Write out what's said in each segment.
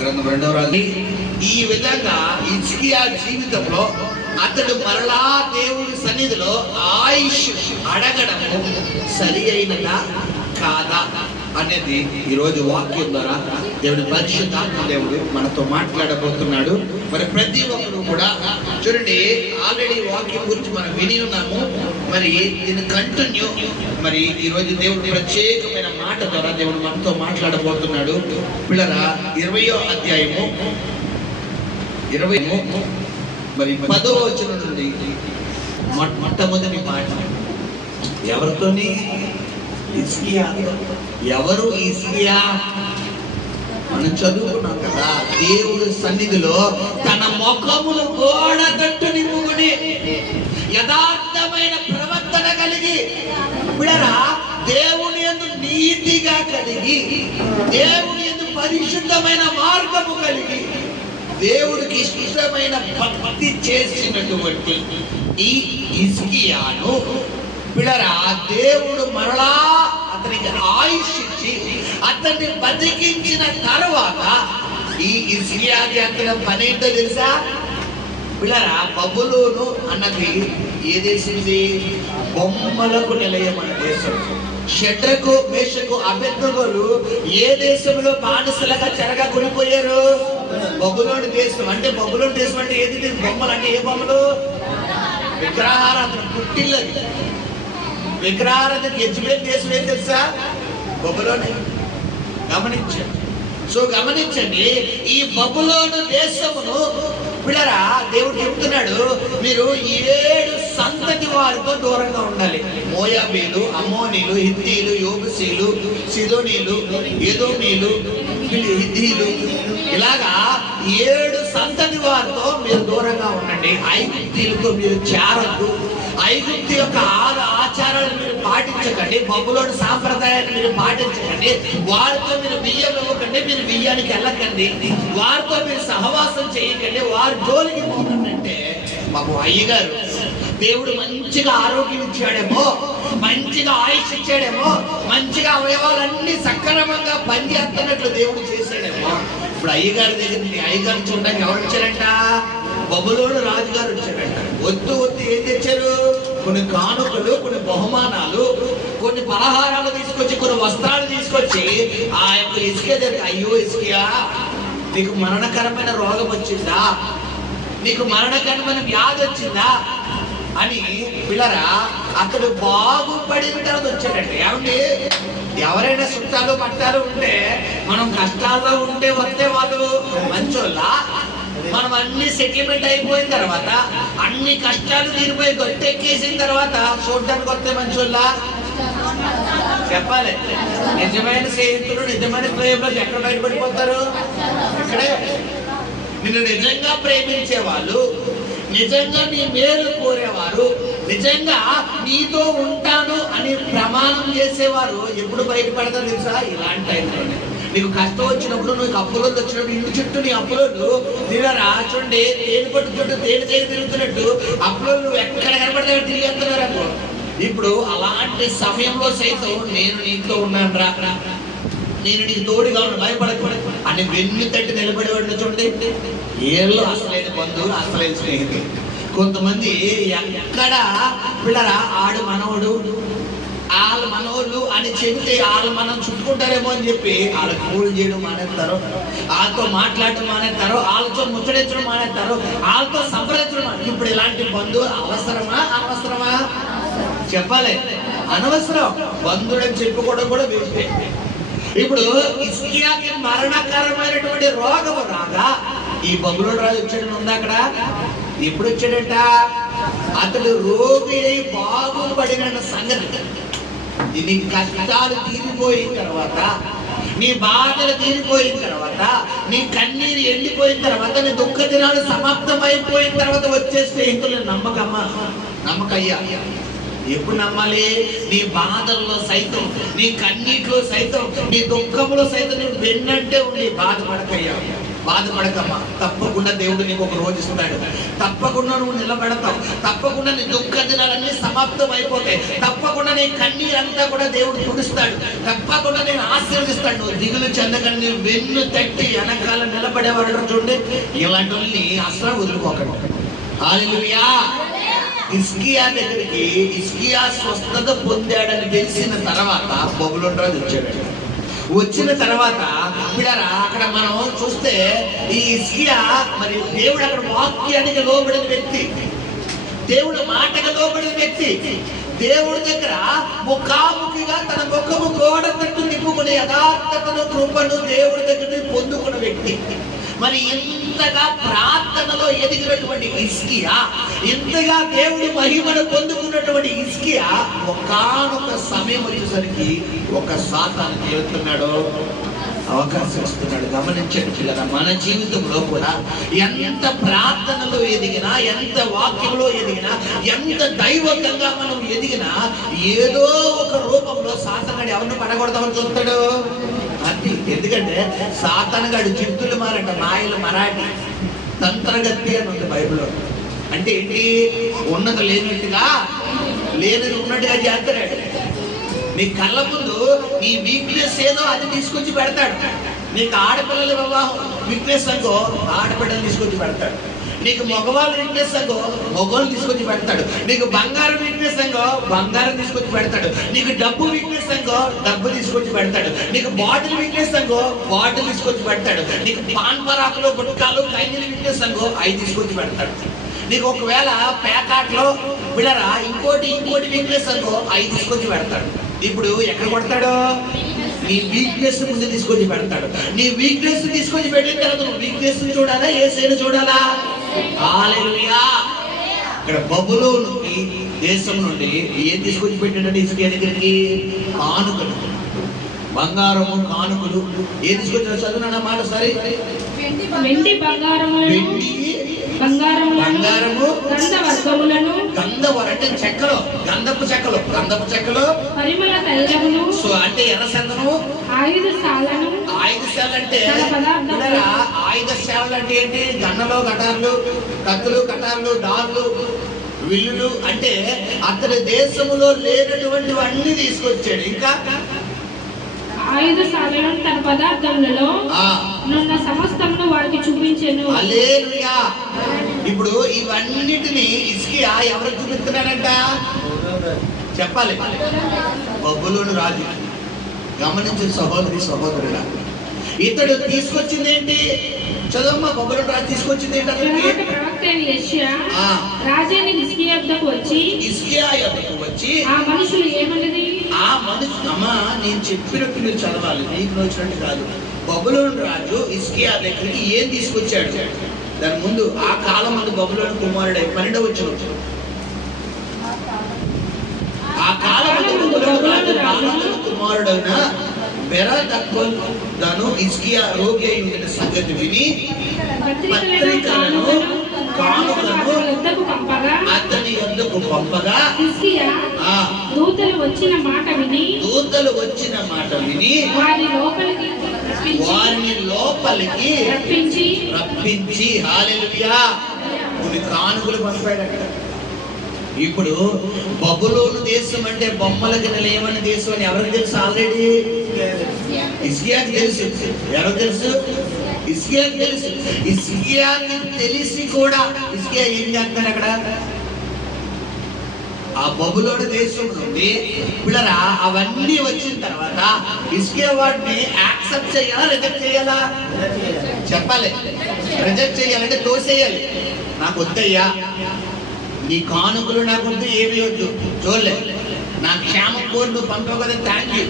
గ్రంథం 2వ రాజు. ఈ విధంగా హిజ్కియా జీవితంలో అతడు మరలా దేవుడి సన్నిధిలో ఆయుష్ అడగడము సరి అయినదా కాదా అనేది ఈరోజు వాక్యం ద్వారా దేవుడి పరిశుద్ధాత్మ దేవుడు మనతో మాట్లాడబోతున్నాడు. మరి ప్రతి ఒక్కరు కూడా చూడండి, ఆల్రెడీ వాక్యం గురించి మనం విని ఉన్నాము. మరి దీని కంటిన్యూ మరి ఈరోజు దేవుడి ప్రత్యేకమైన మాట ద్వారా దేవుడు మనతో మాట్లాడబోతున్నాడు. పిల్లరా 20వ అధ్యాయము 20 మరి 10వ వచనం నుండి మొట్టమొదటి మాట ఎవరితోని? హిజ్కియా. ఎవరు హిజ్కియా? మనం చదువుకున్నాం కదా, దేవుడి సన్నిధిలో తన ముఖములు గోడ తట్టు నిమ్ముకుని యథార్థమైన ప్రవర్తన కలిగి, బిడరా దేవుని యందు నీతిగా కలిగి, దేవుని యందు పరిశుద్ధమైన మార్గము కలిగి, దేవుడికి ఇష్టమైన భక్తి చేసినటువంటి ఈ హిజ్కియాను పిల్లరా దేవుడు మరలా అతనికి ఆయుష్ ఇచ్చి అతన్ని బతికించిన తర్వాత ఈ హిజ్కియా చేస్తున్న పని ఏంటో తెలుసా పిల్లరా? బబులోను అన్నది ఏ దేశంది? బొమ్మలకు నిలయమైన దేశం. షడ్రకు మేషకు అబేద్నెగోలు ఏ దేశంలో బానిసలుగా చెరగా కొనిపోయారు? బబులోను దేశం. అంటే బబులోను దేశం అంటే ఏది? బొమ్మలు. అంటే ఏ బొమ్మలు? విగ్రహారాధన పుట్టిల్లది. విగ్రహారాధన యజ్బేల్ దేశం ఏం తెలుసా? బబులోనే. గమనించండి. సో గమనించండి, ఈ బబులోను దేశమును పిల్లరా దేవుడు చెప్తున్నాడు, మీరు 7 సంతతి వారితో దూరంగా ఉండాలి. మోయాబీలు, అమ్మోనీలు, హిత్తీలు, యోబుసీలు, సిదోనీలు, ఎదోమీలు, హిత్తీలు, ఇలాగా 7 సంతతి వారితో మీరు దూరంగా ఉండండి. ఐగుప్తీలతో మీరు చేరద్దు. ఐగుప్తు యొక్క ఆచారాలను మీరు పాటించకండి. బబులోని సాంప్రదాయాన్ని మీరు పాటించకండి. వారితో మీరు బియ్యం ఇవ్వకండి. మీరు బియ్యానికి వెళ్ళకండి. వారితో మీరు సహవాసం చేయకండి. వారి జోలికి పోకండి. మాకు అయ్యగారు దేవుడు మంచిగా ఆరోగ్యం ఇచ్చాడేమో, మంచిగా ఆయుష్ ఇచ్చాడేమో, మంచిగా అవయవాలన్నీ సక్రమంగా పనిచేస్తున్నట్లు దేవుడు చేశాడేమో. ఇప్పుడు అయ్యగారి దగ్గర అయ్యగారు చూడడానికి ఎవరు వచ్చారంట? బబులోను రాజుగారు వచ్చారంట. వద్దు ఏం తెచ్చారు? కొన్ని కానుకలు, కొన్ని బహుమానాలు, కొన్ని పలహారాలు తీసుకొచ్చి, కొన్ని వస్త్రాలు తీసుకొచ్చి ఆ యొక్క హిజ్కియా దగ్గర, అయ్యో హిజ్కియా నీకు మరణకరమైన రోగం వచ్చిందా, నీకు మరణకరమైన వ్యాధి వచ్చిందా అని పిల్లరా అతడు బాగుపడిన తర్వాత వచ్చాడండి. ఏమండి, ఎవరైనా చుట్టాలు పట్టాలు ఉంటే, మనం కష్టాల్లో ఉంటే వస్తే వాళ్ళు మంచోళ్ళ? మనం అన్ని సెటిల్మెంట్ అయిపోయిన తర్వాత, అన్ని కష్టాలు తీరిపోయి గొట్టెక్కేసిన తర్వాత చూడడానికి వస్తే మంచోళ్ళ? చెప్పాలి. నిజమైన స్నేహితులు, నిజమైన ప్రేమలో ఎక్కడ బయటపడిపోతారు? ఇక్కడే. నిన్ను నిజంగా ప్రేమించే వాళ్ళు, నిజంగా నీ మేలు కోరేవారు, నిజంగా నీతో ఉంటాను అని ప్రమాణం చేసేవారు ఎప్పుడు బయటపడతారు తెలుసా? ఇలాంటి టైంలోనే. నీకు కష్టం వచ్చినప్పుడు, నీకు అప్పులోళ్ళు వచ్చినప్పుడు, ఇంటి చుట్టూ నీ అప్పులోళ్ళు తినరా? చూడండి, తేనె పట్టు చుట్టూ తేనె తిరుగుతున్నట్టు అప్పులోళ్ళు నువ్వు ఎక్కడ కనపడితే తిరిగేస్తున్నారు అనుకో. ఇప్పుడు అలాంటి సమయంలో సైతం నేను నీతో ఉన్నాను రా, నేను నీకు తోడుగా ఉన్నాను, భయపడకూడదు అని వెన్ను తట్టి నిలబడేవాడు. చూడండి, ఏళ్ళు అసలైన బంధువులు, అసలైన స్నేహితులు. కొంతమంది ఎక్కడ పిల్లరా ఆడు మనవడు, వాళ్ళ మనోళ్ళు అని చెబితే వాళ్ళు మనం చుట్టుకుంటారేమో అని చెప్పి వాళ్ళకి పూలు చేయడం మానేస్తారు, వాళ్ళతో మాట్లాడటం మానేస్తారు, వాళ్ళతో ముచ్చడించడం మానేస్తారు, వాళ్ళతో సంప్రదించడం. ఇప్పుడు ఇలాంటి బంధువులు అవసరమా అనవసరమా? చెప్పాలి. అనవసరం. బంధువుడని చెప్పుకోవడం కూడా వేస్తే. ఇప్పుడు హిజ్కియాకి మరణకరమైనటువంటి రోగము రాగా ఈ బబులోను రాజు వచ్చాడని ఉంది అక్కడ. ఎప్పుడు వచ్చాడంట? అతడు రోగి అయి బాగుపడిన సంగతి. నీ కష్టాలు తీరిపోయిన తర్వాత, నీ బాధలు తీరిపోయిన తర్వాత, నీ కన్నీరు ఎండిపోయిన తర్వాత, నీ దుఃఖ దినాలు సమాప్తం అయిపోయిన తర్వాత వచ్చే స్నేహితులు నమ్మకమ్మా, నమ్మకయ్యా. ఎప్పుడు నమ్మాలి? నీ బాధల్లో సైతం, నీ కన్నీటిలో సైతం, నీ దుఃఖంలో సైతం నువ్వు వెన్నంటే ఉండి బాధపడకయ్యా, బాధపడకమ్మా. తప్పకుండా దేవుడు నీకు ఒక రోజు ఇస్తాడు. తప్పకుండా నువ్వు నిలబడతావు. తప్పకుండా నీ దుఃఖ దినాలన్నీ సమాప్తం అయిపోతాయి. తప్పకుండా నీ కన్నీరంతా కూడా దేవుడు తుడుస్తాడు. తప్పకుండా నేను ఆశీర్వదిస్తాడు. నువ్వు దిగులు చెందకండి. నువ్వు వెన్ను తట్టి వెనకాల నిలబడి పడేవాడు చూడండి. ఇలాంటి వాళ్ళని అసలు వదులుకోకండి. హల్లెలూయా. హిజ్కియా దగ్గరికి హిజ్కియా స్వస్థత పొందాడని తెలిసిన తర్వాత బబులోను రాజు వచ్చాడు. వచ్చిన తర్వాత అక్కడ మనం చూస్తే ఈ హిజ్కియా మరి దేవుడు అక్కడ వాక్యానికి లోబడిన వ్యక్తి, దేవుడు మాటకు లోబడిన వ్యక్తి, దేవుడి దగ్గర ముఖాముఖిగా తన ముఖము గోడ తట్టు నిప్పుకునే యథార్థతను కృపను దేవుడి దగ్గర పొందుకున్న వ్యక్తి. మరి ఇంతగా ప్రార్థనలో ఎదిగినటువంటి హిజ్కియా, ఇంతగా దేవుడి మహిమను పొందుకున్నటువంటి హిజ్కియా ఒకానొక సమయం వచ్చేసరికి ఒక సాతాను చేస్తున్నాడు, అవకాశం ఇస్తున్నాడు. గమనించండి కదా, మన జీవితంలో కూడా ఎంత ప్రార్థనలో ఎదిగినా, ఎంత వాక్యంలో ఎదిగినా, ఎంత దైవకంగా మనం ఎదిగినా ఏదో ఒక రూపంలో సాతానుడు ఎవరిని పడగొడతామని చూస్తాడు. అది ఎందుకంటే సాతానుగాడు జిత్తులు మారంట, మాయలు మరాఠీ తంత్రగతి అని ఉంది బైబిల్లో. అంటే ఏంటి? ఉన్నది లేనట్టుగా లేనిది ఉన్నట్టుగా చేస్తాడు. నీ కళ్ళ ముందు నీ వీక్నెస్ ఏదో అది తీసుకొచ్చి పెడతాడు. నీకు ఆడపిల్లల వివాహం వీక్నెస్ అనుకో, ఆడపిల్లలు తీసుకొచ్చి పెడతాడు. నీకు మగవాళ్ళు వీక్నెస్ అనుకో, మగవాళ్ళు తీసుకొచ్చి పెడతాడు. నీకు బంగారం వీక్నెస్ అనుకో, బంగారం తీసుకొచ్చి పెడతాడు. నీకు డబ్బు వీక్నెస్ అనుకో, డబ్బు తీసుకొచ్చి పెడతాడు. నీకు బాటిల్ వీక్నెస్ అనుకో, బాటిల్ తీసుకొచ్చి పెడతాడు. నీకు పాన్ పరాకులు, గుట్కాలు, కైనీలు వీక్నెస్ అనుకో, అవి తీసుకొచ్చి పెడతాడు. నీకు ఒకవేళ పేకాట్లో విడరా ఇంకోటి వీక్నెస్ అనుకో, అవి తీసుకొచ్చి పెడతాడు. ఇప్పుడు ఎక్కడ కొడతాడు? నీ వీక్నెస్ ముందు తీసుకొచ్చి పెడతాడు. నీ వీక్నెస్ తీసుకొచ్చి పెట్టిన తర్వాత నువ్వు వీక్నెస్ చూడాలా, యేసుని చూడాలా? హల్లెలూయా. ఇక్కడ బబులోను దేశం నుండి ఏం తీసుకొచ్చి పెట్టాడంటే హిజ్కియా దగ్గరికి కానుకలు, బంగారము, కానుకలు. ఏం తీసుకొచ్చాడు? చదువునా మాట సరే. వెండి బంగారము, అంటే చెక్కలు, గంధపు చెక్కలు, పరిమళ తైలమును, సో అంటే ఎర్రసందము, ఆయుధశాలను. అంటే ఆయుధశాలలు అంటే ఏంటి? గన్నలో కటార్లు, కత్తులు, కటార్లు, డార్లు, విల్లులు. అంటే అతని దేశములో లేనటువంటివన్నీ తీసుకొచ్చాడు. ఇంకా ఆయుధశాలను తన పదార్థములలో నున్న సమస్తమును వారికి చూపించెను. హల్లెలూయా. ఇప్పుడు ఇవన్నిటిని హిజ్కియా ఎవరికి చూపిస్తున్నాడంట? చెప్పాలి, బబులోను రాజు. గమనించు సహోదరుడా, ఇతడు తీసుకొచ్చింది ఏంటి? చదవమ్మా. బబులోను రాజు తీసుకొచ్చింది ఏంటి? ప్రవక్త యెషయా రాజైన హిజ్కియా యొద్దకు వచ్చి ఆ మనుషులు ఏమన్నది? ఆ మనుషులు, అమ్మా నేను చెప్పినట్టు మీరు చదవాలి, నీకు నచ్చినట్టు కాదు. బబులోను రాజు హిజ్కియా దగ్గరికి ఏం తీసుకొచ్చాడు? దాని ముందు ఆ కాలం ముందు బబులోను కుమారుడు 12వ వచనం. ఆ కాలం కుమారుడైన బెరతక్కోను హిజ్కియా రోగి అయి ఉండిన సంగతి విని పత్రికలను, కానుకలను అతని యొద్దకు పంపగా దూతలు వచ్చిన మాట విని వారిని లోపలికి రప్పించి హల్లెలూయా కొన్ని కానుకలు పంపాడట. ఇప్పుడు బబులోను దేశం అంటే బొమ్మలకి నిలయమైన దేశం అని ఎవరికి తెలుసు? ఆల్రెడీ హిజ్కియాకి తెలుసు. ఎవరికి తెలుసు? హిజ్కియాకి తెలుసు. హిజ్కియాకి తెలిసి కూడా హిజ్కియా ఏం చేస్తాడు? అక్కడ ఆ బబులోను దేశం నుండి పిల్లరా అవన్నీ వచ్చిన తర్వాత హిజ్కియా వాటిని యాక్సెప్ట్ చేయాలా, రిజెక్ట్ చేయాలా? చెప్పాలి. రిజెక్ట్ చేయాలంటే తోసేయాలి. నాకు వద్దయ్యా, నీ కానుకలు నాకు వద్దు, ఏమి వద్దు, చూడలే, నా క్షేమం కోరి నువ్వు పంపావు కదా, థ్యాంక్ యూ,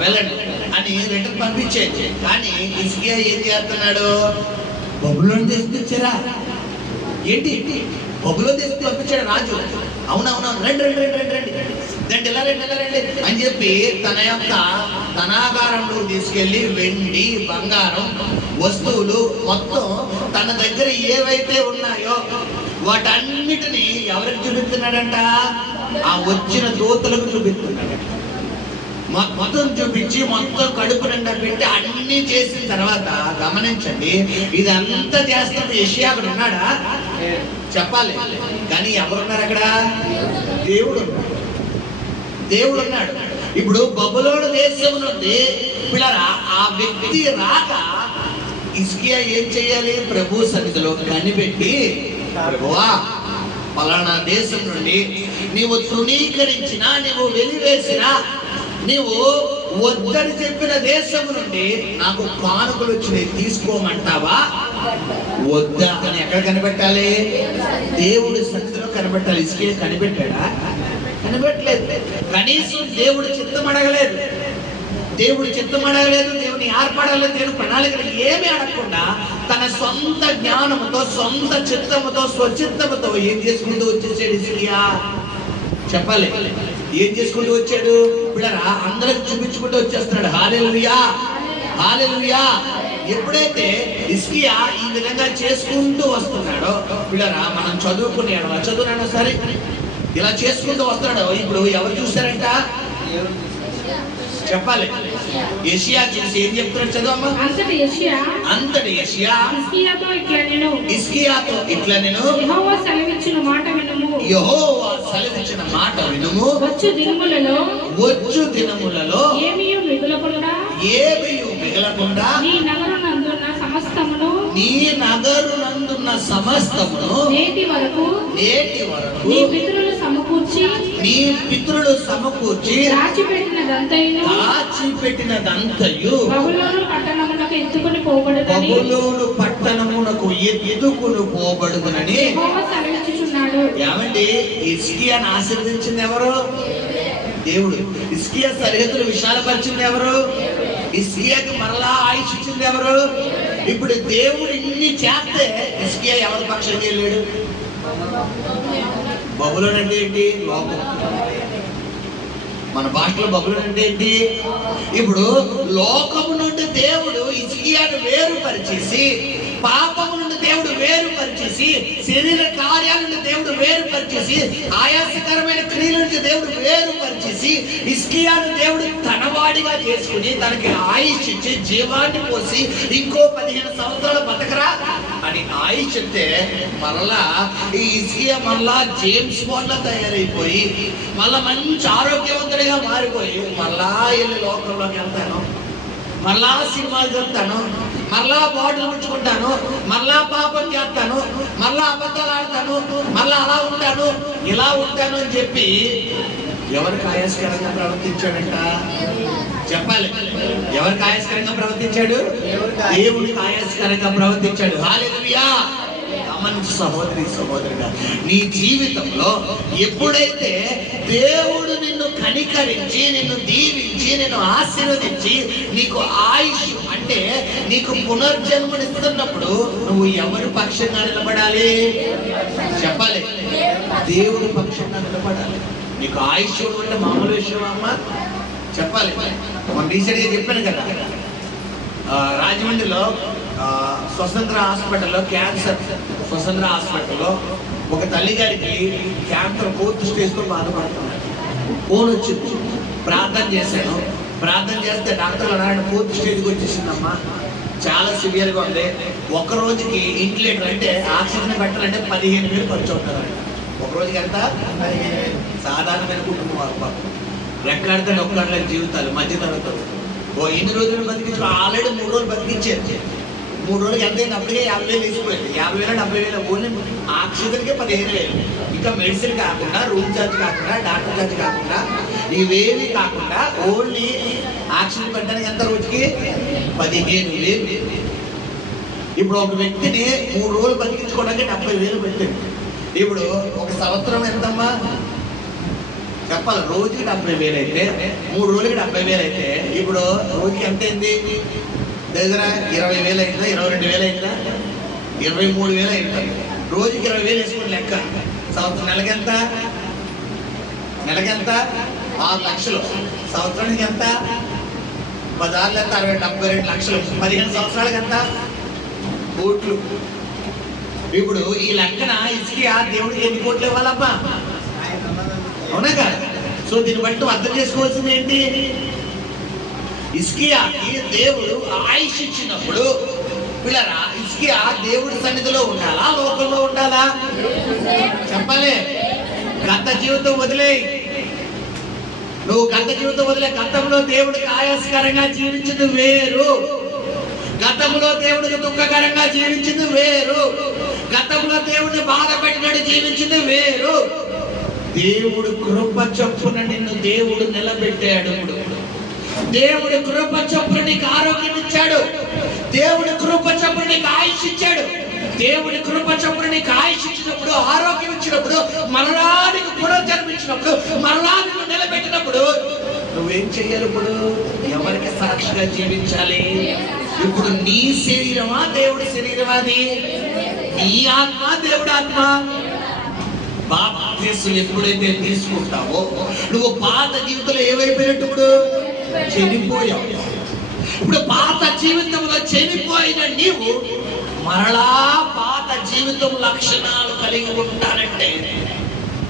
వెళ్ళండి అని రిటర్న్ పంపించేది. కానీ హిజ్కియా ఏం చేస్తున్నాడు? బబులోను దేశం తెచ్చారా ఏంటి? బబులోను దేశం పంపించాడు రాజు. అవునవునవును, రండి అని చెప్పి తన యొక్క ధనాగారంలో తీసుకెళ్లి వెండి, బంగారం, వస్తువులు మొత్తం తన దగ్గర ఏవైతే ఉన్నాయో వాటన్నిటిని ఎవరికి చూపిస్తున్నాడంట? ఆ వచ్చిన దూతలకు చూపిస్తున్నాడు. మొత్తం చూపించి మొత్తం కడుపు నిండా పెట్టి అన్ని చేసిన తర్వాత గమనించండి, ఇదంతా చేస్తున్న యెషయా అక్కడ ఉన్నాడా? చెప్పాలి. కానీ ఎవరున్నారు అక్కడ? దేవుడు ఉన్నాడు. ఇప్పుడు బబులోను దేశం నుండి పిల్లరా ఆ వ్యక్తి రాక హిజ్కియా ఏం చేయాలి? ప్రభు సన్నిధిలో కనిపెట్టి, ప్రభువా పలానా దేశం నుండి నీవు తృణీకరించినా, నీవు వెలివేసినా, నీవు వద్దని చెప్పిన దేశం నుండి నాకు కానుకలు వచ్చినాయి, తీసుకోమంటావా వద్దా అని ఎక్కడ కనిపెట్టాలి? దేవుడి సన్నిధిలో కనిపెట్టాలి. హిజ్కియా కనిపెట్టాడా? కనిపెట్టలేదు. కనీసం దేవుడి చిత్తం అడగలేదు, దేవుడి చిత్తం అడగలేదు, దేవుని ఏర్పడలేదు, దేవుని ప్రణాళికలు ఏమీ అడగకుండా తన సొంత జ్ఞానముతో, సొంత చిత్తముతో, స్వచిత్తముతో ఏం చేసుకుంటూ వచ్చేసాడు హిజ్కియా? చెప్పాలి, ఏం చేసుకుంటూ వచ్చాడు? పిల్లరా అందరికి చూపించుకుంటూ వచ్చేస్తున్నాడు. హల్లెలూయా, హల్లెలూయా. ఎప్పుడైతే హిజ్కియా ఈ విధంగా చేసుకుంటూ వస్తున్నాడో, పిల్లరా మనం చదువుకున్నాడు సరే, ఇలా చేసుకుంటూ వస్తున్నాడు. ఇప్పుడు ఎవరు చూస్తారంట? చెప్పాలి. యెషయా చూసి ఏం చెప్తున్నాడు? చదవమ్మా. అంతటి యెషయా హిజ్కియాతో ఇట్లా నేను యెహోవా సెలవిచ్చిన మాట వినుము. వచ్చు దినములలో ఏమీయు మిగలకుండా నీ నగరునందున్న సమస్తమును నేటి వరకు నీ పితరులు సమకూర్చి దాచిపెట్టినదంతయు బబులోను పట్టణమునకు ఎత్తుకుని పోబడుదునని ఏమండి? హిజ్కియాను ఆశీర్వదించింది ఎవరు? దేవుడు. హిజ్కియా సరిహద్దులు విశాలపరిచింది ఎవరు? హిజ్కియాకి మరలా ఆయుష్ ఇచ్చింది ఎవరు? ఇప్పుడు దేవుడు ఇన్ని చేస్తే హిజ్కియా ఎవరి పక్షంగా వెళ్ళాడు? బబులోను అంటే ఏంటి? లోకం. మన భాషలో బబులోను అంటే ఏంటి? ఇప్పుడు లోకము నుండి దేవుడు హిజ్కియాను వేరుపరిచేసి, పాపము నుండి దేవుడు వేరుపరిచేసి, శరీర కార్యాల నుండి దేవుడు వేరుపరిచేసి, ఆయాసకరమైన క్రియల నుండి దేవుడు వేరుపరిచేసి, హిజ్కియాను దేవుడు తనవాడిగా చేసుకుని తనకి ఆయుష్ ఇచ్చి జీవాన్ని పోసి ఇంకో 15 సంవత్సరాలు బతకరా అని ఆయుష్ ఇస్తే, మరలా ఈ హిజ్కియా మరలా జేమ్స్ బాండ్ లా తయారైపోయి, మళ్ళా మంచి ఆరోగ్యవంతుడిగా మారిపోయి, మరలా వెళ్ళి లోకంలోకి వెళ్తాను, మరలా సినిమాలు చూస్తాను, మరలా బాటిల్ పుచ్చుకుంటాను, మరలా పాపం చేస్తాను, మరలా అబద్ధాలు ఆడతాను, మరలా అలా ఉంటాను, ఇలా ఉంటాను అని చెప్పి ఎవరికి ఆయాస్కరంగా ప్రవర్తించాడంట? చెప్పాలి. ఎవరికి ఆయాస్కరంగా ప్రవర్తించాడు? దేవుడికి ఆయాస్కరంగా ప్రవర్తించాడు. హల్లెలూయా. గమనించు సహోదరి సహోదరుడా, నీ జీవితంలో ఎప్పుడైతే దేవుడు నిన్ను కనికరించి, నిన్ను దీవించి, నిన్ను ఆశీర్వదించి, నీకు ఆయుష్ అంటే నీకు పునర్జన్మనిస్తున్నప్పుడు నువ్వు ఎవరి పక్షంగా నిలబడాలి? చెప్పాలి. దేవుడి పక్షంగా నిలబడాలి. నీకు ఆయుష్ అంటే మామూలు విషయం అమ్మా? చెప్పాలి. మనం రీసెంట్గా చెప్పాను కదా, రాజమండ్రిలో స్వతంత్ర హాస్పిటల్లో క్యాన్సర్, స్వతంత్ర హాస్పిటల్లో ఒక తల్లి గారికి క్యాన్సర్ 4th స్టేజ్తో బాధపడుతున్నారు. ఫోన్ వచ్చింది, ప్రార్థన చేశాను. ప్రార్థన చేస్తే డాక్టర్లు అన్నాడు 4th స్టేజ్కి వచ్చేసిందమ్మా, చాలా సివియర్గా ఉంది. ఒక రోజుకి ఇంటిలేటర్ అంటే ఆక్సిజన్ పెట్టాలంటే 15,000 ఖర్చు అవుతుందండి. ఒక రోజుకి ఎంత? సాధారణమైన కుటుంబం పాపం, రెక్కాడితే ఒక్కడలేని జీవితాలు, మధ్య తరగతులు. ఎన్ని రోజులు బతికించు? ఆల్రెడీ 3 రోజులు బతికించారు. 3 రోజులకి ఎంత అయింది? అప్పటికే 50,000 వేసిపోయింది. 50,000 70,000 ఓన్లీ ఆక్సిజన్కే 15,000. ఇంకా మెడిసిన్ కాకుండా, రూమ్ ఛార్జ్ కాకుండా, డాక్టర్ ఛార్జ్ కాకుండా, ఇవేవి కాకుండా ఓన్లీ ఆక్సిజన్ పెట్టడానికి ఎంత రోజుకి? 15,000. ఇప్పుడు ఒక వ్యక్తిని 3 రోజులు బతికించుకోవడానికి 70,000 పెట్టింది. ఇప్పుడు ఒక సంవత్సరం ఎంతమ్మా? చెప్పాలి. రోజుకి 70,000 అయితే, 3 రోజులకి 70,000 అయితే, ఇప్పుడు రోజుకి ఎంత అయింది? దగ్గర 20,000 అయిందా? 22,000 అయిందా? 23,000 అయిందా? రోజుకి 20,000 వేసుకుని లెక్క. సంవత్సరం నెలకెంత? 6 లక్షలు. సంవత్సరానికి ఎంత? 10 ఎంత? 72 లక్షలు. 15 సంవత్సరాలకి ఎంత? కోట్లు. ఇప్పుడు ఈ లెక్కన హిజ్కియా దేవుడికి ఎన్ని కోట్లు ఇవ్వాలమ్మా? అవునా కదా? సో దీన్ని బట్టి అర్థం చేసుకోవాల్సింది ఏంటి? హిజ్కియాకి దేవుడు ఆయుష్ ఇచ్చినప్పుడు పిల్లరా, హిజ్కియా దేవుడి సన్నిధిలో ఉండాలా, లోకంలో ఉండాలా? చెప్పాలి. గత జీవితం వదిలే, నువ్వు గత జీవితం వదిలే. గతంలో దేవుడికి ఆయాస్కరంగా జీవించడం వేరు, గతంలో దేవుడికి దుఃఖకరంగా జీవించింది వేరు, గతంలో దేవుడిని బాధ పెట్టినట్టు జీవించింది వేరు. దేవుడు కృప చొప్పున నిన్ను దేవుడు నిలబెట్టాడు. దేవుడి కృప చొప్పున నీకు ఆరోగ్యం ఇచ్చాడు, దేవుడి కృప చొప్పున నీకు ఆయుష్ ఇచ్చాడు. దేవుడి కృప చొప్పున నీకు ఆయుష్ ఇచ్చినప్పుడు, ఆరోగ్యం ఇచ్చినప్పుడు, మరలా నీకు పునర్జన్మించినప్పుడు, మరలా నిన్ను నిలబెట్టినప్పుడు నువ్వేం చెయ్యాలి? ఇప్పుడు ఎవరికి సాక్షిగా జీవించాలి? ఇప్పుడు నీ శరీరమా దేవుడి శరీరమా? అది నీ ఆత్మ దేవుడి ఆత్మ. బాప్తిస్మం ఎప్పుడైతే తీసుకుంటావో నువ్వు పాత జీవితంలో ఏమైపోయినట్టు? ఇప్పుడు చనిపోయావు. ఇప్పుడు పాత జీవితంలో చనిపోయిన నీవు మరలా పాత జీవితం లక్షణాలు కలిగి ఉంటానంటే